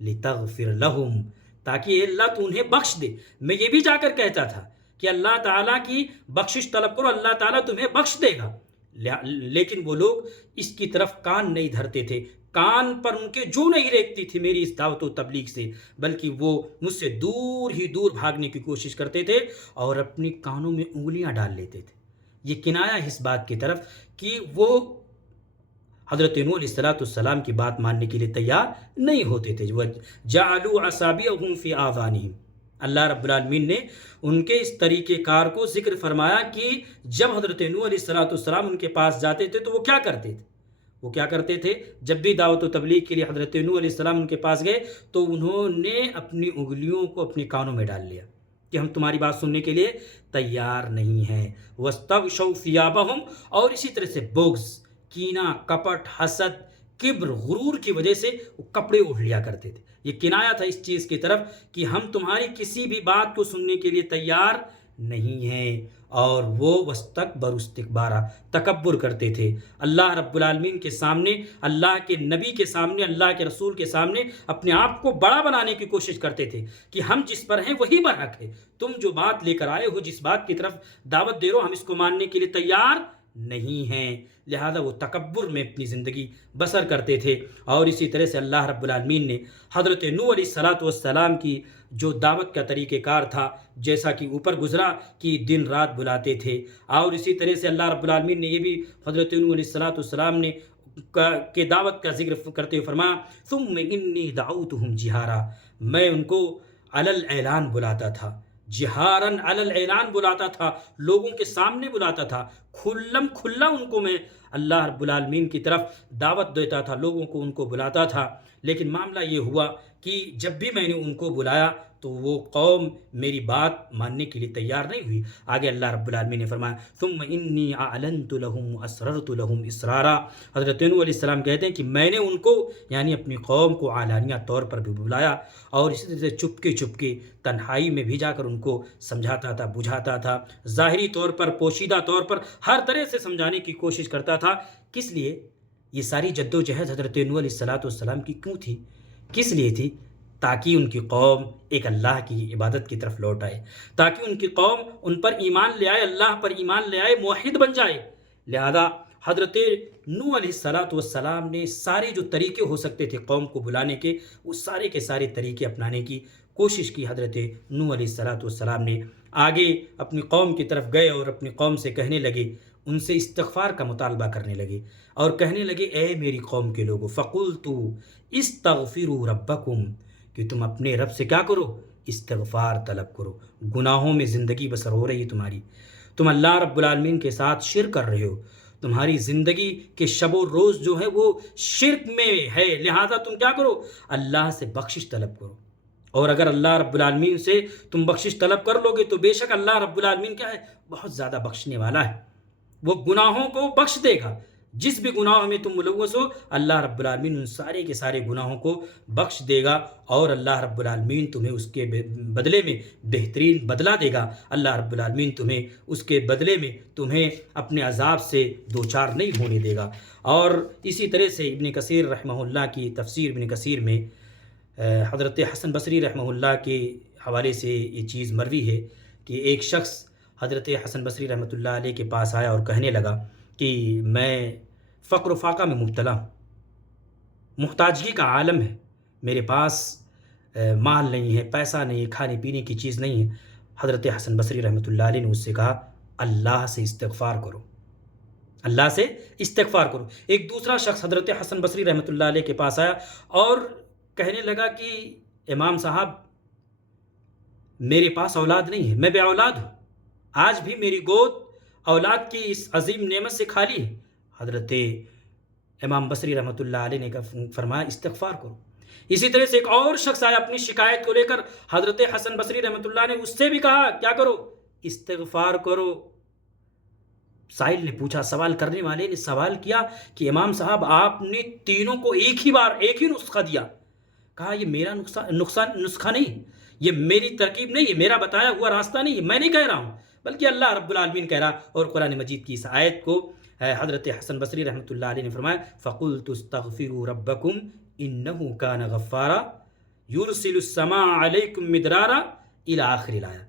لِتَغْفِرْ لَهُمْ، تاکہ اے اللہ تو انہیں بخش دے۔ میں یہ بھی جا کر کہتا تھا کہ اللہ تعالیٰ کی بخشش طلب کرو، اللہ تعالیٰ تمہیں بخش دے گا، لیکن وہ لوگ اس کی طرف کان نہیں دھرتے تھے، کان پر ان کے جو نہیں ریکتی تھی میری اس دعوت و تبلیغ سے، بلکہ وہ مجھ سے دور ہی دور بھاگنے کی کوشش کرتے تھے اور اپنی کانوں میں انگلیاں ڈال لیتے تھے۔ یہ کنایا ہے اس بات کی طرف کہ وہ حضرت نوح علیہ السلام کی بات ماننے کے لیے تیار نہیں ہوتے تھے۔ وَجَعَلُوا أَصَابِعَهُمْ فِي آذَانِهِمْ، اللہ رب العالمین نے ان کے اس طریقہ کار کو ذکر فرمایا کہ جب حضرت نوح علیہ السلام ان کے پاس جاتے تھے تو وہ کیا کرتے تھے؟ وہ کیا کرتے تھے؟ جب بھی دعوت و تبلیغ کے لیے حضرت نوح علیہ السلام ان کے پاس گئے تو انہوں نے اپنی انگلیوں کو اپنے کانوں میں ڈال لیا کہ ہم تمہاری بات سننے کے لیے تیار نہیں ہیں۔ وَاسْتَغْشَوْا ثِيَابَهُمْ، اور اسی طرح سے بغض، کینہ، کپٹ، حسد، کبر، غرور کی وجہ سے وہ کپڑے اوڑھ لیا کرتے تھے۔ یہ کنایا تھا اس چیز کی طرف کہ ہم تمہاری کسی بھی بات کو سننے کے لیے تیار نہیں ہیں، اور وہ وَاسْتَكْبَرُوا اسْتِكْبَارًا، تکبر کرتے تھے اللہ رب العالمین کے سامنے، اللہ کے نبی کے سامنے، اللہ کے رسول کے سامنے اپنے آپ کو بڑا بنانے کی کوشش کرتے تھے کہ ہم جس پر ہیں وہی برحق ہے، تم جو بات لے کر آئے ہو، جس بات کی طرف دعوت دے رہے ہو، ہم اس کو ماننے کے لیے تیار نہیں ہیں۔ لہذا وہ تکبر میں اپنی زندگی بسر کرتے تھے۔ اور اسی طرح سے اللہ رب العالمین نے حضرت نوح علیہ السلام کی جو دعوت کا طریقہ کار تھا، جیسا کہ اوپر گزرا کہ دن رات بلاتے تھے، اور اسی طرح سے اللہ رب العالمین نے یہ بھی حضرت نوح علیہ السلام نے کہ دعوت کا ذکر کرتے ہوئے فرمایا ثم انی دعوتہم جہارا، میں ان کو علی الاعلان بلاتا تھا، جہارن علی الاعلان بلاتا تھا، لوگوں کے سامنے بلاتا تھا، کھلم کھلا ان کو میں اللہ رب العالمین کی طرف دعوت دیتا تھا، لوگوں کو ان کو بلاتا تھا۔ لیکن معاملہ یہ ہوا کہ جب بھی میں نے ان کو بلایا تو وہ قوم میری بات ماننے کے لیے تیار نہیں ہوئی۔ آگے اللہ رب العالمین نے فرمایا ثم انی اعلنت لهم واسررت لهم اسرارا، حضرت نوح علیہ السلام کہتے ہیں کہ میں نے ان کو یعنی اپنی قوم کو علانیہ طور پر بھی بلایا، اور اسی طرح سے چپکے چپکے تنہائی میں بھی جا کر ان کو سمجھاتا تھا، بجھاتا تھا، ظاہری طور پر، پوشیدہ طور پر ہر طرح سے سمجھانے کی کوشش کرتا تھا۔ کس لیے یہ ساری جد و جہد حضرت نوح علیہ السلام کی کیوں تھی؟ کس لیے تھی؟ تاکہ ان کی قوم ایک اللہ کی عبادت کی طرف لوٹ آئے، تاکہ ان کی قوم ان پر ایمان لے آئے، اللہ پر ایمان لے آئے، موحد بن جائے۔ لہذا حضرت نوح علیہ السلام نے سارے جو طریقے ہو سکتے تھے قوم کو بلانے کے، وہ سارے کے سارے طریقے اپنانے کی کوشش کی۔ حضرت نوح علیہ السلام نے آگے اپنی قوم کی طرف گئے اور اپنی قوم سے کہنے لگے، ان سے استغفار کا مطالبہ کرنے لگے اور کہنے لگے اے میری قوم کے لوگوں فقلت استغفروا ربکم، کہ تم اپنے رب سے کیا کرو؟ استغفار طلب کرو۔ گناہوں میں زندگی بسر ہو رہی ہے تمہاری، تم اللہ رب العالمین کے ساتھ شرک کر رہے ہو، تمہاری زندگی کے شب و روز جو ہے وہ شرک میں ہے، لہذا تم کیا کرو؟ اللہ سے بخشش طلب کرو، اور اگر اللہ رب العالمین سے تم بخشش طلب کر لو گے تو بے شک اللہ رب العالمین کیا ہے؟ بہت زیادہ بخشنے والا ہے، وہ گناہوں کو بخش دے گا۔ جس بھی گناہوں میں تم ملوث ہو اللہ رب العالمین ان سارے کے سارے گناہوں کو بخش دے گا، اور اللہ رب العالمین تمہیں اس کے بدلے میں بہترین بدلہ دے گا۔ اللہ رب العالمین تمہیں اس کے بدلے میں تمہیں اپنے عذاب سے دوچار نہیں ہونے دے گا۔ اور اسی طرح سے ابن کثیر رحمہ اللہ کی تفسیر ابن کثیر میں حضرت حسن بصری رحمہ اللہ کے حوالے سے یہ چیز مروی ہے کہ ایک شخص حضرت حسن بصری رحمۃ اللہ علیہ کے پاس آیا اور کہنے لگا کہ میں فقر و فاقہ میں مبتلا ہوں، محتاجگی کا عالم ہے، میرے پاس مال نہیں ہے، پیسہ نہیں ہے، کھانے پینے کی چیز نہیں ہے۔ حضرت حسن بصری رحمۃ اللہ علیہ نے اس سے کہا اللہ سے استغفار کرو، اللہ سے استغفار کرو۔ ایک دوسرا شخص حضرت حسن بصری رحمۃ اللہ علیہ کے پاس آیا اور کہنے لگا کہ امام صاحب میرے پاس اولاد نہیں ہے، میں بے اولاد ہوں، آج بھی میری گود اولاد کی اس عظیم نعمت سے خالی ہے۔ حضرت امام بصری رحمۃ اللہ علیہ نے فرمایا استغفار کرو۔ اسی طرح سے ایک اور شخص آیا اپنی شکایت کو لے کر، حضرت حسن بصری رحمۃ اللہ نے اس سے بھی کہا کیا کرو؟ استغفار کرو۔ سائل نے پوچھا، سوال کرنے والے نے سوال کیا کہ امام صاحب آپ نے تینوں کو ایک ہی بار ایک ہی نسخہ دیا۔ کہا یہ میرا نسخہ نہیں، یہ میری ترکیب نہیں، یہ میرا بتایا ہوا راستہ نہیں، یہ میں نہیں کہہ رہا ہوں، بلکہ اللہ رب العالمین کہہ رہا۔ اور قرآن مجید کی اس آیت کو حضرت حسن بصری رحمۃ اللہ علیہ نے فرمایا فَقُلْتُ اسْتَغْفِرُوا رَبَّكُمْ إِنَّهُ كَانَ غَفَّارًا يُرْسِلُ السَّمَاءَ عَلَيْكُمْ مِدْرَارًا إِلَى آخِرِ الآیہ۔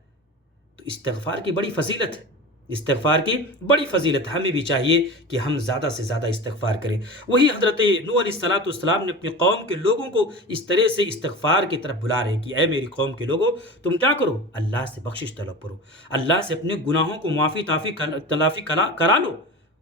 تو استغفار کی بڑی فضیلت ہے، استغفار کی بڑی فضیلت ہے، ہمیں بھی چاہیے کہ ہم زیادہ سے زیادہ استغفار کریں۔ وہی حضرت نوح علیہ السلام نے اپنی قوم کے لوگوں کو اس طرح سے استغفار کی طرف بلا رہے کہ اے میری قوم کے لوگوں، تم کیا کرو؟ اللہ سے بخشش طلب کرو، اللہ سے اپنے گناہوں کو معافی تلافی کرا لو۔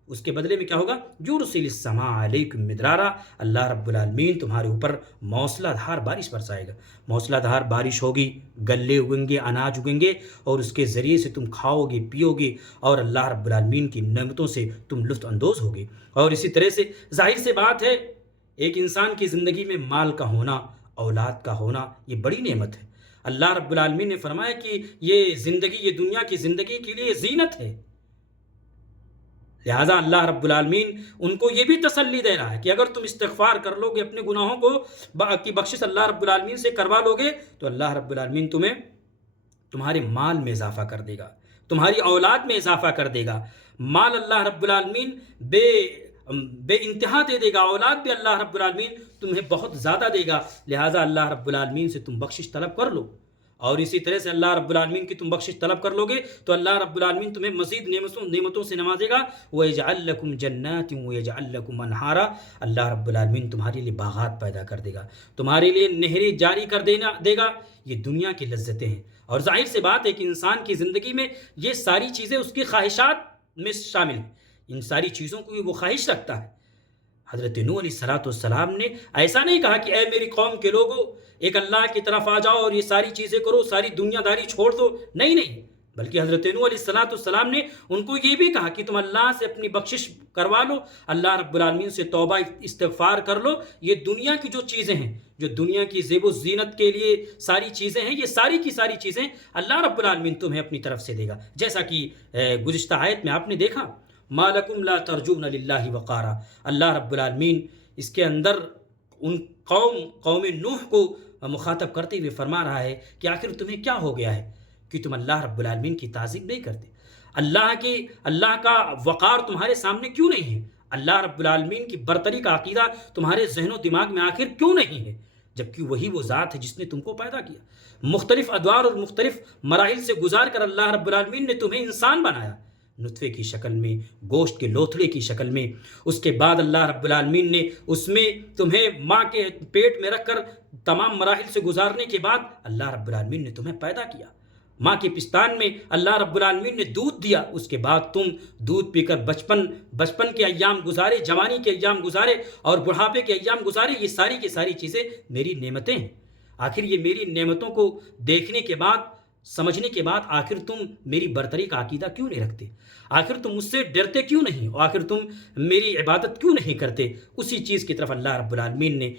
اس کے بدلے میں کیا ہوگا؟ یرسل السماء علیکم مدرارا، اللہ رب العالمین تمہارے اوپر موسلا دھار بارش برسائے گا، موسلا دھار بارش ہوگی، گلے اگیں گے، اناج اگیں گے، اور اس کے ذریعے سے تم کھاؤ گے، پیو گے، اور اللہ رب العالمین کی نعمتوں سے تم لطف اندوز ہوگے۔ اور اسی طرح سے ظاہر سے بات ہے، ایک انسان کی زندگی میں مال کا ہونا، اولاد کا ہونا، یہ بڑی نعمت ہے۔ اللہ رب العالمین نے فرمایا کہ یہ زندگی، یہ دنیا کی زندگی کے لیے زینت ہے، لہٰذا اللہ رب العالمین ان کو یہ بھی تسلی دے رہا ہے کہ اگر تم استغفار کر لو گے، اپنے گناہوں کو کی بخشش اللہ رب العالمین سے کروا لو گے، تو اللہ رب العالمین تمہیں تمہارے مال میں اضافہ کر دے گا، تمہاری اولاد میں اضافہ کر دے گا۔ مال اللہ رب العالمین بے انتہا دے دے گا، اولاد بھی اللہ رب العالمین تمہیں بہت زیادہ دے گا، لہٰذا اللہ رب العالمین سے تم بخشش طلب کر لو۔ اور اسی طرح سے اللہ رب العالمین کی تم بخشش طلب کر لو گے تو اللہ رب العالمین تمہیں مزید نعمتوں سے نوازے گا۔ وَيَجْعَلْ لَكُمْ جَنَّاتٍ وَيَجْعَلْ لَكُمْ أَنْهَارًا، اللہ رب العالمین تمہارے لیے باغات پیدا کر دے گا، تمہارے لیے نہریں جاری کر دے گا۔ یہ دنیا کی لذتیں ہیں، اور ظاہر سے بات ہے کہ انسان کی زندگی میں یہ ساری چیزیں اس کی خواہشات میں شامل ہیں، ان ساری چیزوں کو وہ خواہش رکھتا ہے۔ حضرت نوح علیہ السلام نے ایسا نہیں کہا کہ اے میری قوم کے لوگوں، ایک اللہ کی طرف آ جاؤ اور یہ ساری چیزیں کرو، ساری دنیا داری چھوڑ دو، نہیں، بلکہ حضرت نوح علیہ السلام نے ان کو یہ بھی کہا کہ تم اللہ سے اپنی بخشش کروا لو، اللہ رب العالمین سے توبہ استغفار کر لو۔ یہ دنیا کی جو چیزیں ہیں، جو دنیا کی زیب و زینت کے لیے ساری چیزیں ہیں، یہ ساری کی ساری چیزیں اللہ رب العالمین تمہیں اپنی طرف سے دے گا، جیسا کہ گزشتہ آیت میں آپ نے دیکھا مَا لَكُمْ لَا تَرْجُونَ لِلَّهِ وَقَارًا۔ اللہ رب العالمین اس کے اندر ان قوم نوح کو مخاطب کرتے ہوئے فرما رہا ہے کہ آخر تمہیں کیا ہو گیا ہے کہ تم اللہ رب العالمین کی تعظیم نہیں کرتے، اللہ کا وقار تمہارے سامنے کیوں نہیں ہے، اللہ رب العالمین کی برتری کا عقیدہ تمہارے ذہن و دماغ میں آخر کیوں نہیں ہے، جبکہ وہی وہ ذات ہے جس نے تم کو پیدا کیا، مختلف ادوار اور مختلف مراحل سے گزار کر اللہ رب العالمین نے تمہیں انسان بنایا، نطفے کی شکل میں، گوشت کے لوتھڑے کی شکل میں، اس کے بعد اللہ رب العالمین نے اس میں تمہیں ماں کے پیٹ میں رکھ کر تمام مراحل سے گزارنے کے بعد اللہ رب العالمین نے تمہیں پیدا کیا، ماں کے پستان میں اللہ رب العالمین نے دودھ دیا، اس کے بعد تم دودھ پی کر بچپن کے ایام گزارے، جوانی کے ایام گزارے اور بڑھاپے کے ایام گزارے۔ یہ ساری کی ساری چیزیں میری نعمتیں ہیں، آخر یہ میری نعمتوں کو دیکھنے کے بعد، سمجھنے کے بعد آخر تم میری برتری کا عقیدہ کیوں نہیں رکھتے، آخر تم مجھ سے ڈرتے کیوں نہیں، اور آخر تم میری عبادت کیوں نہیں کرتے؟ اسی چیز کی طرف اللہ رب العالمین نے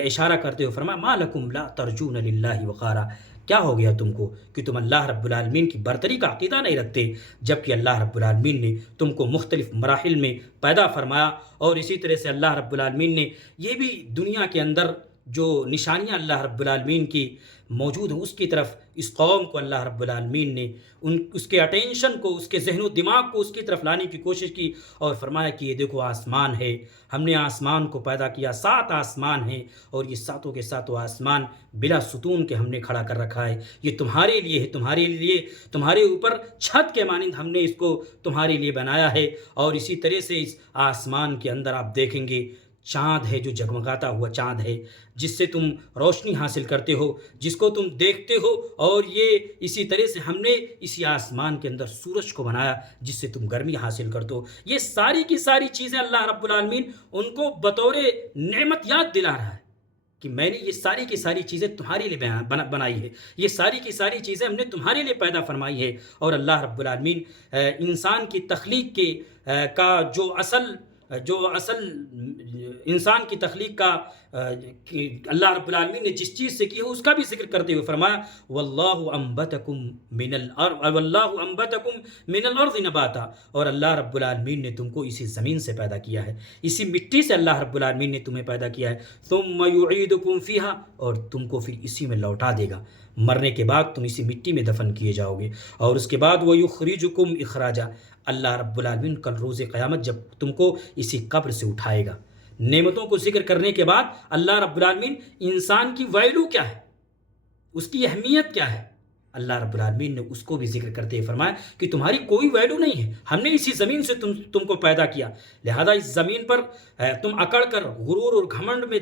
اشارہ کرتے ہوئے فرمایا مَا لَكُمْ لَا تَرْجُونَ لِلَّهِ وَقَارًا، کیا ہو گیا تم کو کہ تم اللہ رب العالمین کی برتری کا عقیدہ نہیں رکھتے، جبکہ اللہ رب العالمین نے تم کو مختلف مراحل میں پیدا فرمایا۔ اور اسی طرح سے اللہ رب العالمین نے یہ بھی دنیا کے اندر جو نشانیاں اللہ رب العالمین کی موجود ہیں، اس کی طرف اس قوم کو اللہ رب العالمین نے اس کے اٹینشن کو، اس کے ذہن و دماغ کو اس کی طرف لانے کی کوشش کی، اور فرمایا کہ یہ دیکھو آسمان ہے، ہم نے آسمان کو پیدا کیا، 7 آسمان ہیں، اور یہ ساتوں کے ساتوں آسمان بلا ستون کے ہم نے کھڑا کر رکھا ہے، یہ تمہارے لیے ہے، تمہارے اوپر چھت کے مانند ہم نے اس کو تمہارے لیے بنایا ہے۔ اور اسی طرح سے اس آسمان کے اندر آپ دیکھیں گے چاند ہے، جو جگمگاتا ہوا چاند ہے، جس سے تم روشنی حاصل کرتے ہو، جس کو تم دیکھتے ہو، اور یہ اسی طرح سے ہم نے اسی آسمان کے اندر سورج کو بنایا جس سے تم گرمی حاصل کرتے ہو۔ یہ ساری کی ساری چیزیں اللہ رب العالمین ان کو بطور نعمت یاد دلا رہا ہے، کہ میں نے یہ ساری کی ساری چیزیں تمہارے لیے بنائی ہے، یہ ساری کی ساری چیزیں ہم نے تمہارے لیے پیدا فرمائی ہے۔ اور اللہ رب العالمین انسان کی تخلیق کے کا جو اصل انسان کی تخلیق کا کہ اللہ رب العالمین نے جس چیز سے کی ہے اس کا بھی ذکر کرتے ہوئے فرمایا واللہ انبتکم من الارض نباتا، اور اللہ رب العالمین نے تم کو اسی زمین سے پیدا کیا ہے، اسی مٹی سے اللہ رب العالمین نے تمہیں پیدا کیا ہے، ثم یعیدکم فیہا، اور تم کو پھر اسی میں لوٹا دے گا، مرنے کے بعد تم اسی مٹی میں دفن کیے جاؤ گے، اور اس کے بعد ویخرجکم اخراجا، اللہ رب العالمین کل روز قیامت جب تم کو اسی قبر سے اٹھائے گا۔ نعمتوں کو ذکر کرنے کے بعد اللہ رب العالمین انسان کی ویلو کیا ہے، اس کی اہمیت کیا ہے، اللہ رب العالمین نے اس کو بھی ذکر کرتے ہوئے فرمایا کہ تمہاری کوئی ویلو نہیں ہے، ہم نے اسی زمین سے تم کو پیدا کیا، لہذا اس زمین پر تم اکڑ کر غرور اور گھمنڈ میں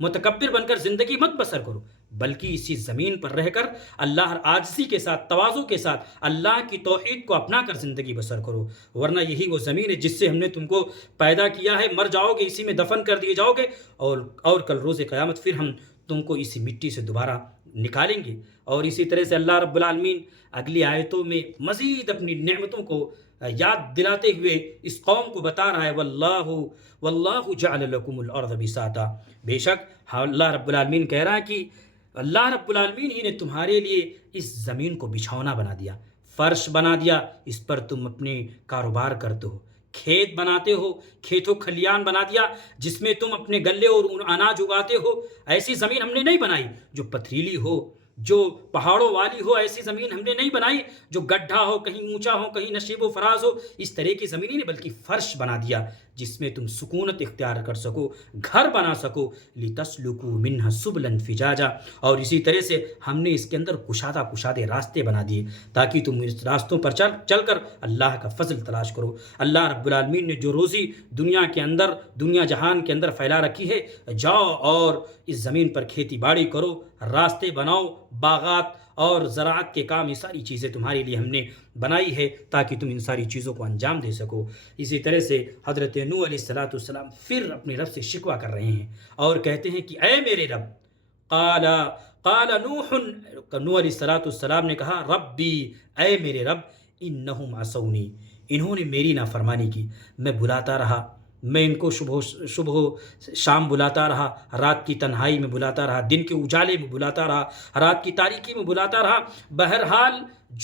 متکبر بن کر زندگی مت بسر کرو، بلکہ اسی زمین پر رہ کر اللہ عاجزی کے ساتھ، تواضع کے ساتھ اللہ کی توحید کو اپنا کر زندگی بسر کرو، ورنہ یہی وہ زمین ہے جس سے ہم نے تم کو پیدا کیا ہے، مر جاؤ گے اسی میں دفن کر دیے جاؤ گے، اور کل روز قیامت پھر ہم تم کو اسی مٹی سے دوبارہ نکالیں گے۔ اور اسی طرح سے اللہ رب العالمین اگلی آیتوں میں مزید اپنی نعمتوں کو یاد دلاتے ہوئے اس قوم کو بتا رہا ہے واللہ جعل لکم الارض بساطا، بے شک اللہ رب العالمین کہہ رہا ہے کہ اللہ رب العالمین ہی نے تمہارے لیے اس زمین کو بچھونا بنا دیا، فرش بنا دیا، اس پر تم اپنے کاروبار کرتے ہو، کھیت بناتے ہو، کھیتوں کھلیان بنا دیا جس میں تم اپنے گلے اور اناج اگاتے ہو۔ ایسی زمین ہم نے نہیں بنائی جو پتھریلی ہو، جو پہاڑوں والی ہو، ایسی زمین ہم نے نہیں بنائی جو گڈھا ہو، کہیں اونچا ہو، کہیں نشیب و فراز ہو، اس طرح کی زمین ہی نہیں بلکہ فرش بنا دیا جس میں تم سکونت اختیار کر سکو، گھر بنا سکو، لِتَسْلُكُوا مِنْهَا سُبُلًا فِجَاجًا، اور اسی طرح سے ہم نے اس کے اندر کشادہ راستے بنا دیے تاکہ تم اس راستوں پر چل کر اللہ کا فضل تلاش کرو۔ اللہ رب العالمین نے جو روزی دنیا جہان کے اندر پھیلا رکھی ہے، جاؤ اور اس زمین پر کھیتی باڑی کرو، راستے بناؤ، باغات اور زراعت کے کام، یہ ساری چیزیں تمہارے لیے ہم نے بنائی ہے تاکہ تم ان ساری چیزوں کو انجام دے سکو۔ اسی طرح سے حضرت نوح علیہ السلام پھر اپنے رب سے شکوہ کر رہے ہیں اور کہتے ہیں کہ اے میرے رب، قال نوح علیہ السلام نے کہا ربی، اے میرے رب، انہم عصونی، انہوں نے میری نافرمانی کی، میں بلاتا رہا، میں ان کو صبح شام بلاتا رہا، رات کی تنہائی میں بلاتا رہا، دن کے اجالے میں بلاتا رہا، رات کی تاریکی میں بلاتا رہا، بہرحال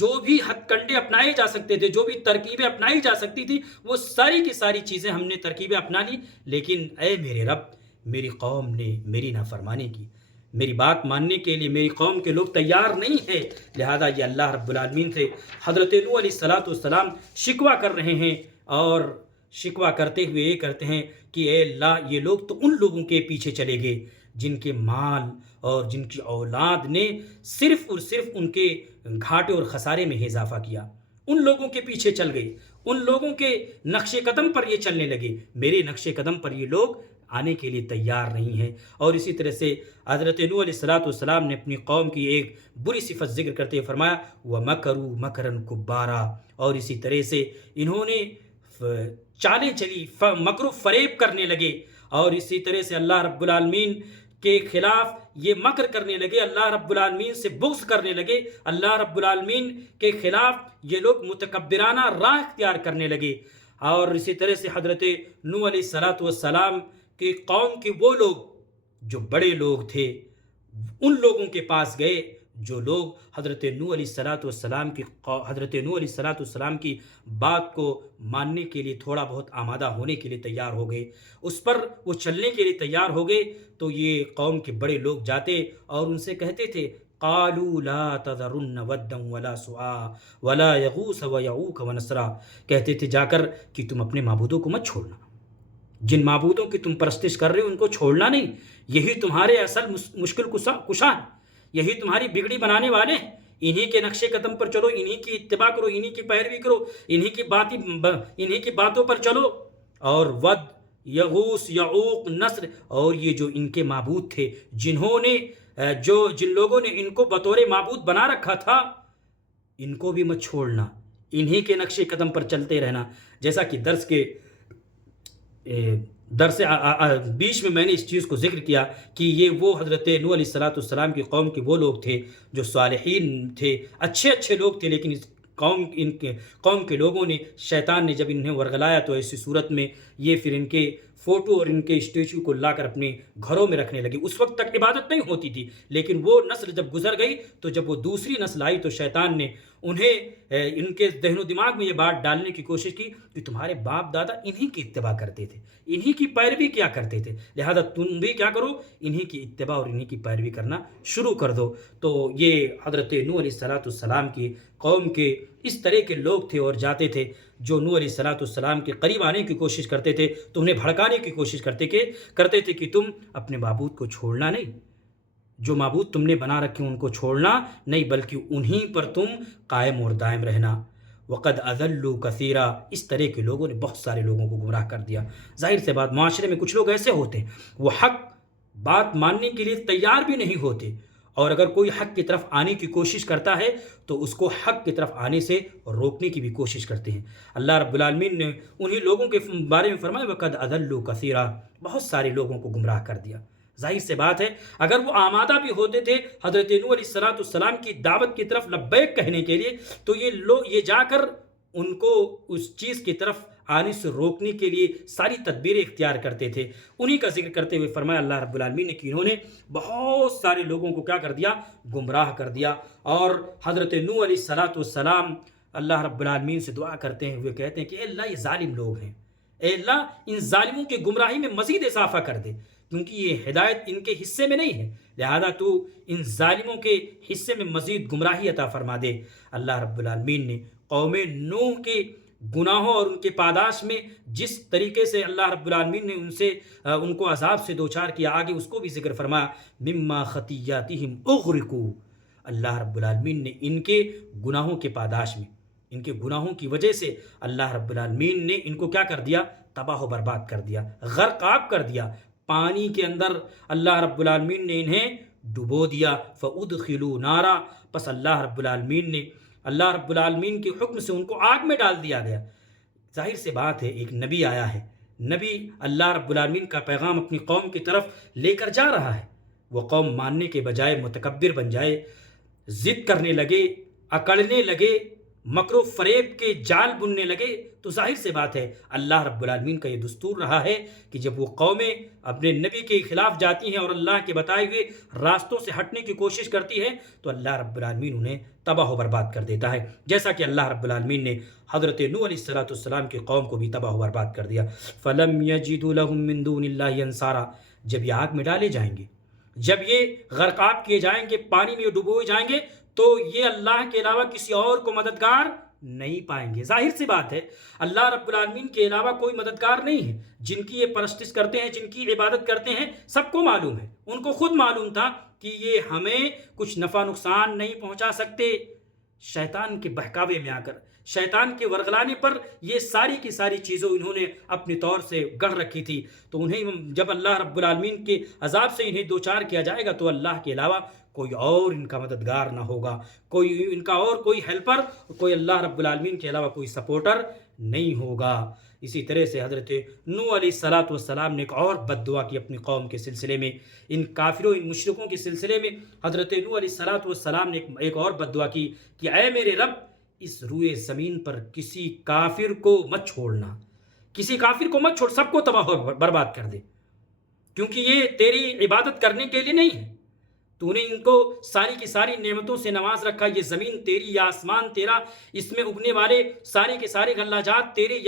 جو بھی ہتھ کنڈے اپنائے جا سکتے تھے، جو بھی ترکیبیں اپنائی جا سکتی تھی، وہ ساری کی ساری چیزیں ہم نے ترکیبیں اپنا لی، لیکن اے میرے رب، میری قوم نے میری نافرمانی کی، میری بات ماننے کے لیے میری قوم کے لوگ تیار نہیں ہے، لہذا یہ اللہ رب العالمین سے حضرت نوح علیہ السلام شکوہ کر رہے ہیں، اور شکوہ کرتے ہوئے یہ کرتے ہیں کہ اے اللہ، یہ لوگ تو ان لوگوں کے پیچھے چلے گئے جن کے مال اور جن کی اولاد نے صرف اور صرف ان کے گھاٹے اور خسارے میں اضافہ کیا، ان لوگوں کے پیچھے چل گئے، ان لوگوں کے نقش قدم پر یہ چلنے لگے، میرے نقش قدم پر یہ لوگ آنے کے لیے تیار نہیں ہیں۔ اور اسی طرح سے حضرت نوح علیہ السلام نے اپنی قوم کی ایک بری صفت ذکر کرتے ہوئے فرمایا وَمَكَرُوا مَكْرًا كُبَّارًا، اور اسی طرح سے انہوں نے چالیں چلی، مکر و فریب کرنے لگے، اور اسی طرح سے اللہ رب العالمین کے خلاف یہ مکر کرنے لگے، اللہ رب العالمین سے بغض کرنے لگے، اللہ رب العالمین کے خلاف یہ لوگ متکبرانہ راہ اختیار کرنے لگے۔ اور اسی طرح سے حضرت نوح علیہ السلام کی قوم کے وہ لوگ جو بڑے لوگ تھے، ان لوگوں کے پاس گئے جو لوگ حضرت نوح علیہ السلام کی بات کو ماننے کے لیے تھوڑا بہت آمادہ ہونے کے لیے تیار ہو گئے، اس پر وہ چلنے کے لیے تیار ہو گئے، تو یہ قوم کے بڑے لوگ جاتے اور ان سے کہتے تھے قالوا لا تذرن ودا ولا سواع ولا یغوث ویعوق ونسرا، کہتے تھے جا کر کہ تم اپنے معبودوں کو مت چھوڑنا، جن معبودوں کی تم پرستش کر رہے ہو ان کو چھوڑنا نہیں، یہی تمہارے اصل مشکل کشا ہیں، یہی تمہاری بگڑی بنانے والے ہیں، انہی کے نقش قدم پر چلو، انہی کی اتباع کرو، انہی کی پیروی کرو، انہی کی باتوں پر چلو۔ اور ود، یغوث، یعوق، نصر، اور یہ جو ان کے معبود تھے جن لوگوں نے ان کو بطور معبود بنا رکھا تھا، ان کو بھی مت چھوڑنا، انہی کے نقش قدم پر چلتے رہنا۔ جیسا کہ درس کے درس بیچ میں نے اس چیز کو ذکر کیا کہ یہ وہ حضرت نوح علیہ السلام کی قوم کے وہ لوگ تھے جو صالحین تھے، اچھے اچھے لوگ تھے، لیکن اس قوم کے لوگوں نے، شیطان نے جب انہیں ورغلایا تو ایسی صورت میں یہ پھر ان کے فوٹو اور ان کے اسٹیچو کو لا کر اپنے گھروں میں رکھنے لگے۔ اس وقت تک عبادت نہیں ہوتی تھی، لیکن وہ نسل جب گزر گئی تو جب وہ دوسری نسل آئی تو شیطان نے انہیں ان کے ذہن و دماغ میں یہ بات ڈالنے کی کوشش کی کہ تمہارے باپ دادا انہی کی اتباع کرتے تھے، انہی کی پیروی کیا کرتے تھے، لہذا تم بھی کیا کرو، انہی کی اتباع اور انہی کی پیروی کرنا شروع کر دو۔ تو یہ حضرت نوح علیہ السلام کی قوم کے اس طرح کے لوگ تھے اور جاتے تھے جو نوح علیہ السلام کے قریب آنے کی کوشش کرتے تھے تو انہیں بھڑکانے کی کوشش کرتے تھے کہ تم اپنے معبود کو چھوڑنا نہیں، جو معبود تم نے بنا رکھے ان کو چھوڑنا نہیں، بلکہ انہی پر تم قائم اور دائم رہنا۔ وقد اضلوا کثیرا، اس طرح کے لوگوں نے بہت سارے لوگوں کو گمراہ کر دیا۔ ظاہر سے بات، معاشرے میں کچھ لوگ ایسے ہوتے ہیں وہ حق بات ماننے کے لیے تیار بھی نہیں ہوتے، اور اگر کوئی حق کی طرف آنے کی کوشش کرتا ہے تو اس کو حق کی طرف آنے سے روکنے کی بھی کوشش کرتے ہیں۔ اللہ رب العالمین نے انہی لوگوں کے بارے میں فرمایا وقد اضلوا کثیرا، بہت سارے لوگوں کو گمراہ کر دیا۔ ظاہر سے بات ہے اگر وہ آمادہ بھی ہوتے تھے حضرت نوح علیہ السلام کی دعوت کی طرف لبیک کہنے کے لیے، تو یہ جا کر ان کو اس چیز کی طرف آنے سے روکنے کے لیے ساری تدبیریں اختیار کرتے تھے۔ انہی کا ذکر کرتے ہوئے فرمایا اللہ رب العالمین نے کہ انہوں نے بہت سارے لوگوں کو کیا کر دیا، گمراہ کر دیا۔ اور حضرت نوح علیہ السلام اللہ رب العالمین سے دعا کرتے ہیں ہوئے کہتے ہیں کہ اے اللہ یہ ظالم لوگ ہیں، اے اللہ ان ظالموں کی گمراہی میں مزید اضافہ کر دے، کیونکہ یہ ہدایت ان کے حصے میں نہیں ہے، لہذا تو ان ظالموں کے حصے میں مزید گمراہی عطا فرما دے۔ اللہ رب العالمین نے قوم نوح کے گناہوں اور ان کے پاداش میں جس طریقے سے اللہ رب العالمین نے ان کو عذاب سے دوچار کیا، آگے اس کو بھی ذکر فرمایا مما خطیاتہم اغرقوا۔ اللہ رب العالمین نے ان کے گناہوں کے پاداش میں، ان کے گناہوں کی وجہ سے اللہ رب العالمین نے ان کو کیا کر دیا، تباہ و برباد کر دیا، غرقاب کر دیا، پانی کے اندر اللہ رب العالمین نے انہیں ڈبو دیا۔ فَأُدْخِلُوا نَارًا، پس اللہ رب العالمین کے حکم سے ان کو آگ میں ڈال دیا گیا۔ ظاہر سے بات ہے ایک نبی آیا ہے، نبی اللہ رب العالمین کا پیغام اپنی قوم کی طرف لے کر جا رہا ہے، وہ قوم ماننے کے بجائے متکبر بن جائے، ضد کرنے لگے، اکڑنے لگے، مکر و فریب کے جال بننے لگے، تو ظاہر سے بات ہے اللہ رب العالمین کا یہ دستور رہا ہے کہ جب وہ قومیں اپنے نبی کے خلاف جاتی ہیں اور اللہ کے بتائے ہوئے راستوں سے ہٹنے کی کوشش کرتی ہیں تو اللہ رب العالمین انہیں تباہ و برباد کر دیتا ہے، جیسا کہ اللہ رب العالمین نے حضرت نوح علیہ السلام کی قوم کو بھی تباہ و برباد کر دیا۔ فَلَمْ يَجِدُوا لَهُم مِّن دُونِ اللَّهِ أَنصَارًا، جب یہ آگ میں ڈالے جائیں گے، جب یہ غرقاب کیے جائیں گے، پانی میں ڈبوئے جائیں گے، تو یہ اللہ کے علاوہ کسی اور کو مددگار نہیں پائیں گے۔ ظاہر سی بات ہے اللہ رب العالمین کے علاوہ کوئی مددگار نہیں ہے۔ جن کی یہ پرستش کرتے ہیں، جن کی عبادت کرتے ہیں، سب کو معلوم ہے، ان کو خود معلوم تھا کہ یہ ہمیں کچھ نفع نقصان نہیں پہنچا سکتے۔ شیطان کے بہکاوے میں آ کر، شیطان کے ورغلانے پر یہ ساری کی ساری چیزوں انہوں نے اپنے طور سے گڑھ رکھی تھی، تو انہیں جب اللہ رب العالمین کے عذاب سے انہیں دوچار کیا جائے گا تو اللہ کے علاوہ کوئی اور ان کا مددگار نہ ہوگا، کوئی ان کا اور کوئی ہیلپر، کوئی اللہ رب العالمین کے علاوہ کوئی سپورٹر نہیں ہوگا۔ اسی طرح سے حضرت نوح علیہ السلام نے ایک اور بد دعا کی اپنی قوم کے سلسلے میں، ان کافروں، ان مشرکوں کے سلسلے میں حضرت نوح علیہ السلام نے ایک اور بد دعا کی کہ اے میرے رب، اس روئے زمین پر کسی کافر کو مت چھوڑنا، کسی کافر کو مت چھوڑ، سب کو تباہ و برباد کر دے، کیونکہ یہ تیری عبادت کرنے کے لیے نہیں ہے، تو نے ان کو ساری کی ساری نعمتوں سے نواز رکھا، یہ زمین تیری، یہ آسمان تیرا، اس میں اگنے والے سارے کے سارے غلہ جات تیرے،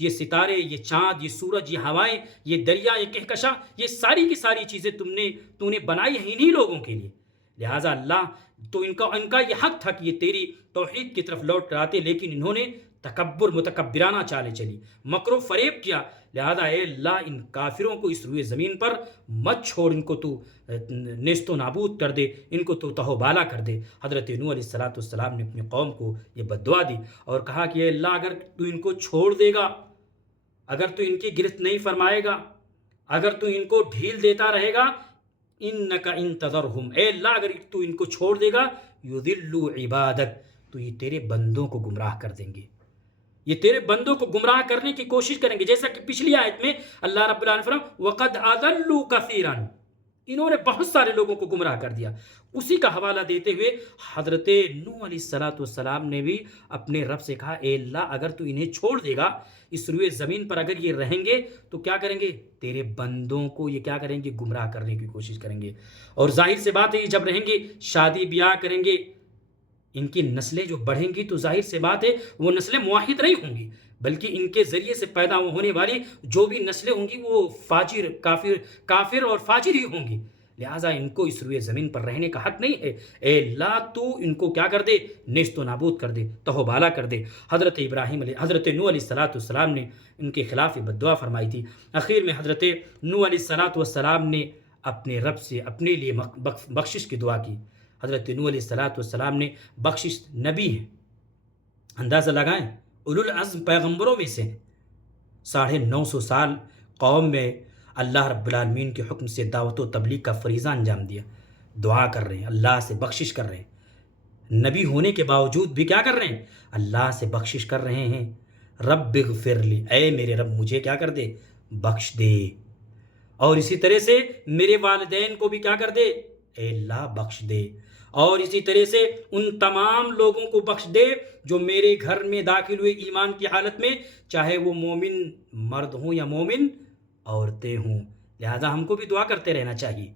یہ ستارے، یہ چاند، یہ سورج، یہ ہوائیں، یہ دریا، یہ کہکشاں، یہ ساری کی ساری چیزیں تو نے بنائی ہیں انہی لوگوں کے لیے، لہٰذا اللہ تو ان کا یہ حق تھا کہ یہ تیری توحید کی طرف لوٹ کر آتے، لیکن انہوں نے تکبر، متکبرانہ چالیں چلی، مکر و فریب کیا، لہذا اے اللہ ان کافروں کو اس روئے زمین پر مت چھوڑ، ان کو تو نیست و نابود کر دے، ان کو تو تہو بالا کر دے۔ حضرت نوح علیہ السلام نے اپنی قوم کو یہ بد دعا دی اور کہا کہ اے اللہ اگر تو ان کو چھوڑ دے گا، اگر تو ان کی گرفت نہیں فرمائے گا، اگر تو ان کو ڈھیل دیتا رہے گا، انک ان تذرہم، اے اللہ اگر تو ان کو چھوڑ دے گا، یضلوا عبادک، تو یہ تیرے بندوں کو گمراہ کر دیں گے، یہ تیرے بندوں کو گمراہ کرنے کی کوشش کریں گے، جیسا کہ پچھلی آیت میں اللہ رب العالمین فرمایا وَقَدْ أَضَلُّوا كَثِيرًا، انہوں نے بہت سارے لوگوں کو گمراہ کر دیا۔ اسی کا حوالہ دیتے ہوئے حضرت نوح علیہ السلام نے بھی اپنے رب سے کہا اے اللہ اگر تو انہیں چھوڑ دے گا، اس روئے زمین پر اگر یہ رہیں گے تو کیا کریں گے؟ تیرے بندوں کو یہ کیا کریں گے؟ گمراہ کرنے کی کوشش کریں گے۔ اور ظاہر سے بات ہے جب رہیں گے، شادی بیاہ کریں گے، ان کی نسلیں جو بڑھیں گی تو ظاہر سے بات ہے وہ نسلیں موحد نہیں ہوں گی، بلکہ ان کے ذریعے سے پیدا ہونے والی جو بھی نسلیں ہوں گی وہ فاجر، کافر اور فاجر ہی ہوں گی، لہٰذا ان کو اس روئے زمین پر رہنے کا حق نہیں ہے۔ اے اللہ تو ان کو کیا کر دے؟ نیست و نابود کر دے، تہو بالا کر دے۔ حضرت نوح علیہ السلام نے ان کے خلاف بد دعا فرمائی تھی۔ اخیر میں حضرت نوح علیہ السلام نے اپنے رب سے اپنے لیے بخشش کی دعا کی۔ حضرت نوح علیہ السلام نے بخشش نبی ہیں، اندازہ لگائیں اولو العزم پیغمبروں میں سے 950 سال قوم میں اللہ رب العالمین کے حکم سے دعوت و تبلیغ کا فریضہ انجام دیا، دعا کر رہے ہیں، اللہ سے بخشش کر رہے ہیں، نبی ہونے کے باوجود بھی کیا کر رہے ہیں؟ اللہ سے بخشش کر رہے ہیں۔ رب اغفر لی، اے میرے رب مجھے کیا کر دے؟ بخش دے۔ اور اسی طرح سے میرے والدین کو بھی کیا کر دے؟ اے اللہ بخش دے۔ اور اسی طرح سے ان تمام لوگوں کو بخش دے جو میرے گھر میں داخل ہوئے ایمان کی حالت میں، چاہے وہ مومن مرد ہوں یا مومن عورتیں ہوں۔ لہذا ہم کو بھی دعا کرتے رہنا چاہیے،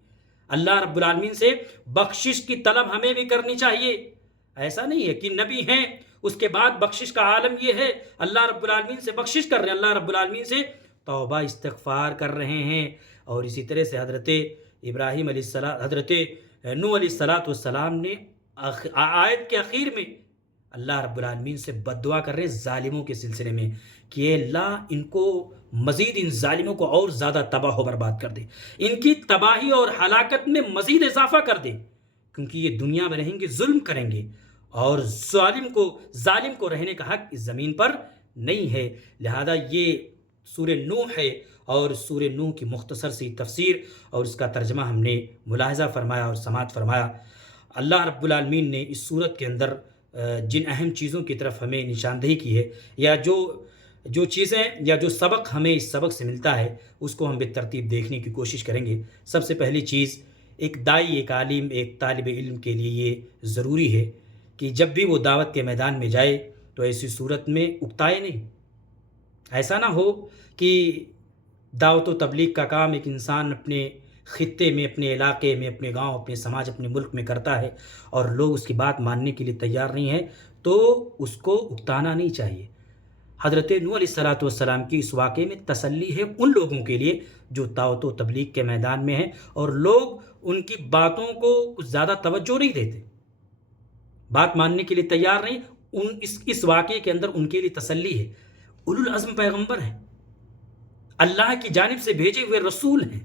اللہ رب العالمین سے بخشش کی طلب ہمیں بھی کرنی چاہیے۔ ایسا نہیں ہے کہ نبی ہیں اس کے بعد بخشش کا عالم یہ ہے اللہ رب العالمین سے بخشش کر رہے ہیں، اللہ رب العالمین سے توبہ استغفار کر رہے ہیں۔ اور اسی طرح سے حضرت نوح علیہ السلام نے آیت کے اخیر میں اللہ رب العالمین سے بد دعا کر رہے ہیں ظالموں کے سلسلے میں کہ اے اللہ ان کو مزید، ان ظالموں کو اور زیادہ تباہ و برباد کر دے، ان کی تباہی اور ہلاکت میں مزید اضافہ کر دے، کیونکہ یہ دنیا میں رہیں گے ظلم کریں گے اور ظالم کو رہنے کا حق اس زمین پر نہیں ہے۔ لہذا یہ سورہ نوح ہے اور سورہ نوح کی مختصر سی تفسیر اور اس کا ترجمہ ہم نے ملاحظہ فرمایا اور سماعت فرمایا۔ اللہ رب العالمین نے اس سورت کے اندر جن اہم چیزوں کی طرف ہمیں نشاندہی کی ہے، یا جو چیزیں یا جو سبق ہمیں اس سبق سے ملتا ہے اس کو ہم بالترتیب دیکھنے کی کوشش کریں گے۔ سب سے پہلی چیز، ایک داعی، ایک عالم، ایک طالب علم کے لیے یہ ضروری ہے کہ جب بھی وہ دعوت کے میدان میں جائے تو ایسی صورت میں اکتائے نہیں۔ ایسا نہ ہو کہ دعوت و تبلیغ کا کام ایک انسان اپنے خطے میں، اپنے علاقے میں، اپنے گاؤں، اپنے سماج، اپنے ملک میں کرتا ہے اور لوگ اس کی بات ماننے کے لیے تیار نہیں ہیں تو اس کو اکتانا نہیں چاہیے۔ حضرت نوح علیہ السلام کی اس واقعے میں تسلی ہے ان لوگوں کے لیے جو دعوت و تبلیغ کے میدان میں ہیں اور لوگ ان کی باتوں کو کچھ زیادہ توجہ نہیں دیتے، بات ماننے کے لیے تیار نہیں۔ اس واقعے کے اندر ان کے لیے تسلی ہے، اولو العزم پیغمبر ہیں، اللہ کی جانب سے بھیجے ہوئے رسول ہیں۔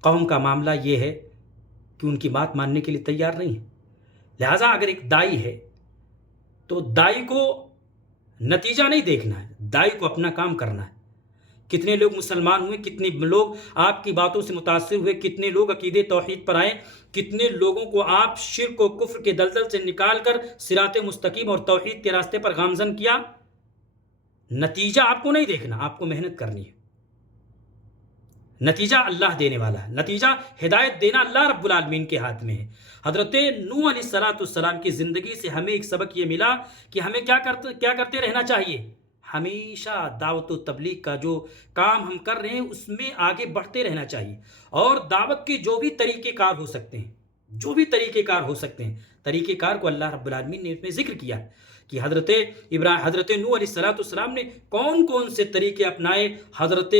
قوم کا معاملہ یہ ہے کہ ان کی بات ماننے کے لیے تیار نہیں ہے۔ لہٰذا اگر ایک داعی ہے تو داعی کو نتیجہ نہیں دیکھنا ہے، داعی کو اپنا کام کرنا ہے۔ کتنے لوگ مسلمان ہوئے، کتنے لوگ آپ کی باتوں سے متاثر ہوئے، کتنے لوگ عقیدے توحید پر آئے، کتنے لوگوں کو آپ شرک و کفر کے دلدل سے نکال کر صراط مستقیم اور توحید کے راستے پر گامزن کیا۔ نتیجہ آپ کو نہیں دیکھنا، آپ کو محنت کرنی ہے۔ نتیجہ اللہ دینے والا ہے، نتیجہ ہدایت دینا اللہ رب العالمین کے ہاتھ میں ہے۔ حضرت نوح علیہ السلام کی زندگی سے ہمیں ایک سبق یہ ملا کہ ہمیں کیا کرتے رہنا چاہیے، ہمیشہ دعوت و تبلیغ کا جو کام ہم کر رہے ہیں اس میں آگے بڑھتے رہنا چاہیے، اور دعوت کے جو بھی طریقہ کار ہو سکتے ہیں، طریقہ کار کو اللہ رب العالمین نے اس میں ذکر کیا ہے کہ حضرت نوح علیہ السلام نے کون سے طریقے اپنائے۔ حضرت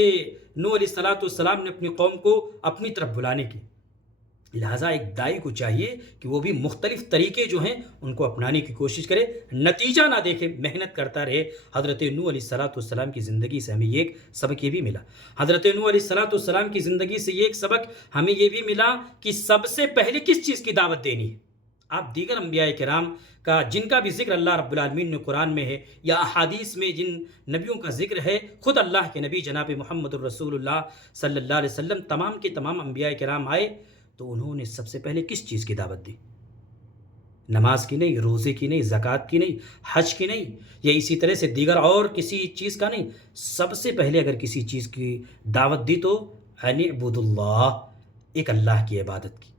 نوح علیہ السلام نے اپنی قوم کو اپنی طرف بلانے کی، لہٰذا ایک داعی کو چاہیے کہ وہ بھی مختلف طریقے جو ہیں ان کو اپنانے کی کوشش کرے، نتیجہ نہ دیکھے، محنت کرتا رہے۔ حضرت نوح علیہ السلام کی زندگی سے ہمیں یہ ایک سبق یہ بھی ملا، حضرت نوح علیہ السلام کی زندگی سے یہ ایک سبق ہمیں یہ بھی ملا کہ سب سے پہلے کس چیز کی دعوت دینی ہے۔ آپ دیگر انبیاء کرام کا جن کا بھی ذکر اللہ رب العالمین نے قرآن میں ہے یا احادیث میں جن نبیوں کا ذکر ہے، خود اللہ کے نبی جناب محمد الرسول اللہ صلی اللہ علیہ وسلم تمام کے تمام انبیاء کرام آئے تو انہوں نے سب سے پہلے کس چیز کی دعوت دی؟ نماز کی نہیں، روزے کی نہیں، زکوٰۃ کی نہیں، حج کی نہیں، یا اسی طرح سے دیگر اور کسی چیز کا نہیں. سب سے پہلے اگر کسی چیز کی دعوت دی تو ان اعبدوا اللہ، ایک اللہ کی عبادت کی،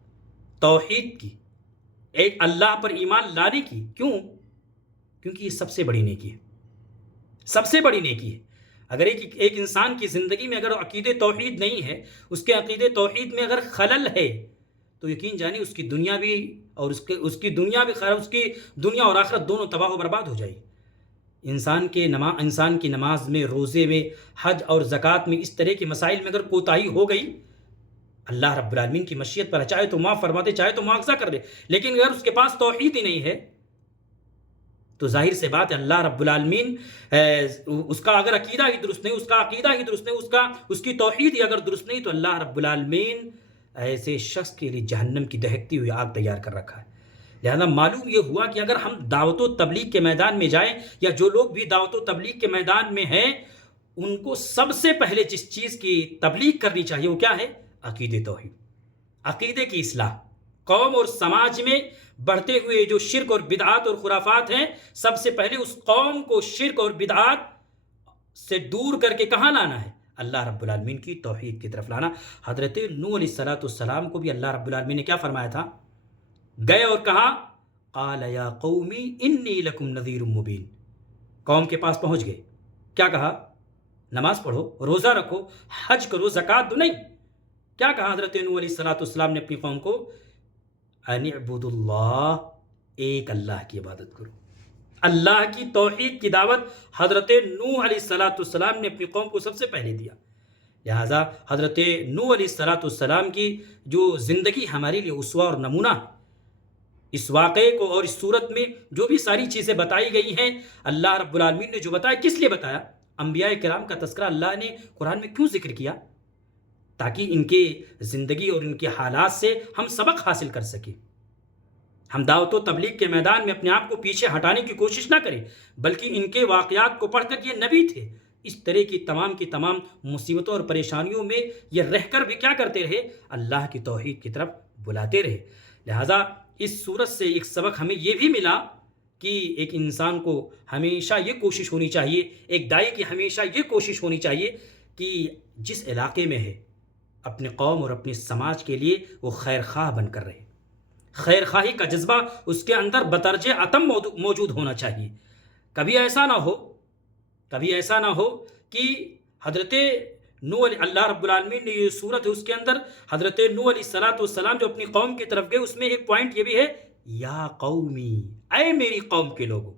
توحید کی، ایک اللہ پر ایمان لانے کی. کیوں؟ کیونکہ یہ سب سے بڑی نیکی ہے، سب سے بڑی نیکی ہے. اگر ایک انسان کی زندگی میں اگر عقید توحید نہیں ہے، اس کے عقید توحید میں اگر خلل ہے، تو یقین جانیے اس کی دنیا بھی اور اس کی دنیا بھی خیر، اس کی دنیا اور آخرت دونوں تباہ و برباد ہو جائے گی. انسان کی نماز میں، روزے میں، حج اور زکوٰۃ میں اس طرح کے مسائل میں اگر کوتاہی ہو گئی، اللہ رب العالمین کی مشیت پر چاہے تو معاف فرما دے، چاہے تو مواخذہ کر دے. لیکن اگر اس کے پاس توحید ہی نہیں ہے تو ظاہر سے بات ہے اللہ رب العالمین اس کا اگر عقیدہ ہی درست نہیں، اس کا عقیدہ ہی درست نہیں، اس کی توحید ہی اگر درست نہیں، تو اللہ رب العالمین ایسے شخص کے لیے جہنم کی دہکتی ہوئی آگ تیار کر رکھا ہے. لہذا معلوم یہ ہوا کہ اگر ہم دعوت و تبلیغ کے میدان میں جائیں، یا جو لوگ بھی دعوت و تبلیغ کے میدان میں ہیں، ان کو سب سے پہلے جس چیز کی تبلیغ کرنی چاہیے وہ کیا ہے؟ عقید توحید، عقیدے کی اصلاح. قوم اور سماج میں بڑھتے ہوئے جو شرک اور بدعات اور خرافات ہیں، سب سے پہلے اس قوم کو شرک اور بدعات سے دور کر کے کہاں لانا ہے؟ اللہ رب العالمین کی توحید کی طرف لانا. حضرت نوح علیہ السلام کو بھی اللہ رب العالمین نے کیا فرمایا تھا؟ گئے اور کہا قال یا قومی انی لکم نذیر مبین. قوم کے پاس پہنچ گئے، کیا کہا؟ نماز پڑھو، روزہ رکھو، حج کرو، زکوٰۃ دو. نہیں، کیا کہا حضرت نوح علیہ السلام نے اپنی قوم کو؟ ان اعبدوا اللہ، ایک اللہ کی عبادت کرو. اللہ کی توحید کی دعوت حضرت نوح علیہ السلام نے اپنی قوم کو سب سے پہلے دیا. لہٰذا حضرت نوح علیہ السلام کی جو زندگی ہمارے لیے اسوہ اور نمونہ ہے. اس واقعے کو اور اس صورت میں جو بھی ساری چیزیں بتائی گئی ہیں، اللہ رب العالمین نے جو بتایا، کس لیے بتایا؟ انبیاء کرام کا تذکرہ اللہ نے قرآن میں کیوں ذکر کیا؟ تاکہ ان کے زندگی اور ان کے حالات سے ہم سبق حاصل کر سکیں. ہم دعوت و تبلیغ کے میدان میں اپنے آپ کو پیچھے ہٹانے کی کوشش نہ کریں، بلکہ ان کے واقعات کو پڑھ کر یہ نبی تھے، اس طرح کی تمام مصیبتوں اور پریشانیوں میں یہ رہ کر بھی کیا کرتے رہے؟ اللہ کی توحید کی طرف بلاتے رہے. لہٰذا اس صورت سے ایک سبق ہمیں یہ بھی ملا کہ ایک انسان کو ہمیشہ یہ کوشش ہونی چاہیے، ایک داعی کی ہمیشہ یہ کوشش ہونی چاہیے کہ جس علاقے میں ہے، اپنے قوم اور اپنے سماج کے لیے وہ خیر خواہ بن کر رہے. خیر خواہی کا جذبہ اس کے اندر بطرج عتم موجود ہونا چاہیے. کبھی ایسا نہ ہو کہ حضرت نوح اللہ رب العالمین نے یہ صورت ہے، اس کے اندر حضرت نوح علیہ السلام جو اپنی قوم کی طرف گئے، اس میں ایک پوائنٹ یہ بھی ہے، یا قومی، اے میری قوم کے لوگوں.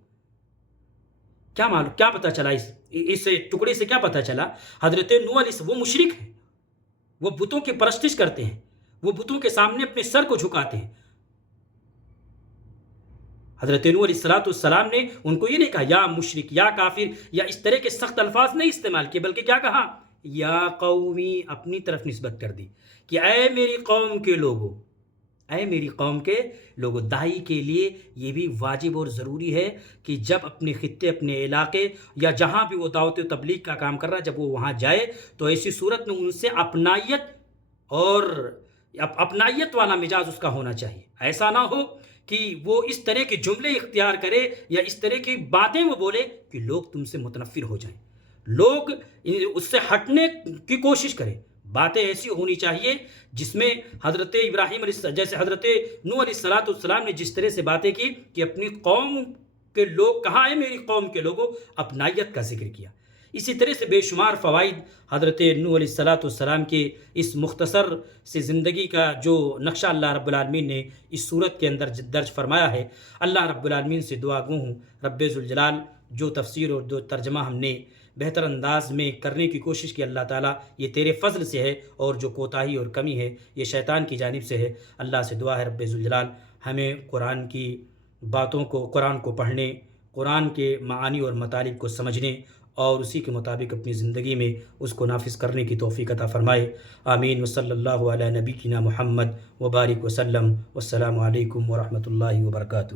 کیا پتہ چلا اس ٹکڑے سے؟ کیا پتہ چلا؟ حضرت نوح علیہ وہ مشرک ہیں، وہ بتوں کی پرستش کرتے ہیں، وہ بتوں کے سامنے اپنے سر کو جھکاتے ہیں. حضرت نوح علیہ السلام نے ان کو یہ نہیں کہا یا مشرک، یا کافر، یا اس طرح کے سخت الفاظ نہیں استعمال کیے، بلکہ کیا کہا؟ یا قومی، اپنی طرف نسبت کر دی کہ اے میری قوم کے لوگوں، اے میری قوم کے لوگوں. داعی کے لیے یہ بھی واجب اور ضروری ہے کہ جب اپنے خطے، اپنے علاقے یا جہاں بھی وہ دعوت و تبلیغ کا کام کر رہا ہے، جب وہ وہاں جائے تو ایسی صورت میں ان سے اپنائیت والا مزاج اس کا ہونا چاہیے. ایسا نہ ہو کہ وہ اس طرح کے جملے اختیار کرے یا اس طرح کی باتیں وہ بولے کہ لوگ تم سے متنفر ہو جائیں، لوگ اس سے ہٹنے کی کوشش کریں. باتیں ایسی ہونی چاہیے جس میں حضرت ابراہیم جیسے حضرت نوح علیہ السلام نے جس طرح سے باتیں کی کہ اپنی قوم کے لوگ، کہاں ہے میری قوم کے لوگوں، اپنائیت کا ذکر کیا. اسی طرح سے بے شمار فوائد حضرت نوح علیہ السلام کے اس مختصر سے زندگی کا جو نقشہ اللہ رب العالمین نے اس صورت کے اندر درج فرمایا ہے. اللہ رب العالمین سے دعا گو ہوں رب ذوالجلال جو تفسیر اور جو ترجمہ ہم نے بہتر انداز میں کرنے کی کوشش کی، اللہ تعالیٰ یہ تیرے فضل سے ہے، اور جو کوتاہی اور کمی ہے یہ شیطان کی جانب سے ہے. اللہ سے دعا ہے رب ذوالجلال ہمیں قرآن کی باتوں کو، قرآن کو پڑھنے، قرآن کے معانی اور مطالب کو سمجھنے اور اسی کے مطابق اپنی زندگی میں اس کو نافذ کرنے کی توفیق عطا فرمائے. آمین. وصلی اللہ علی نبینا محمد وبارک وسلم. والسلام علیکم ورحمۃ اللہ وبرکاتہ.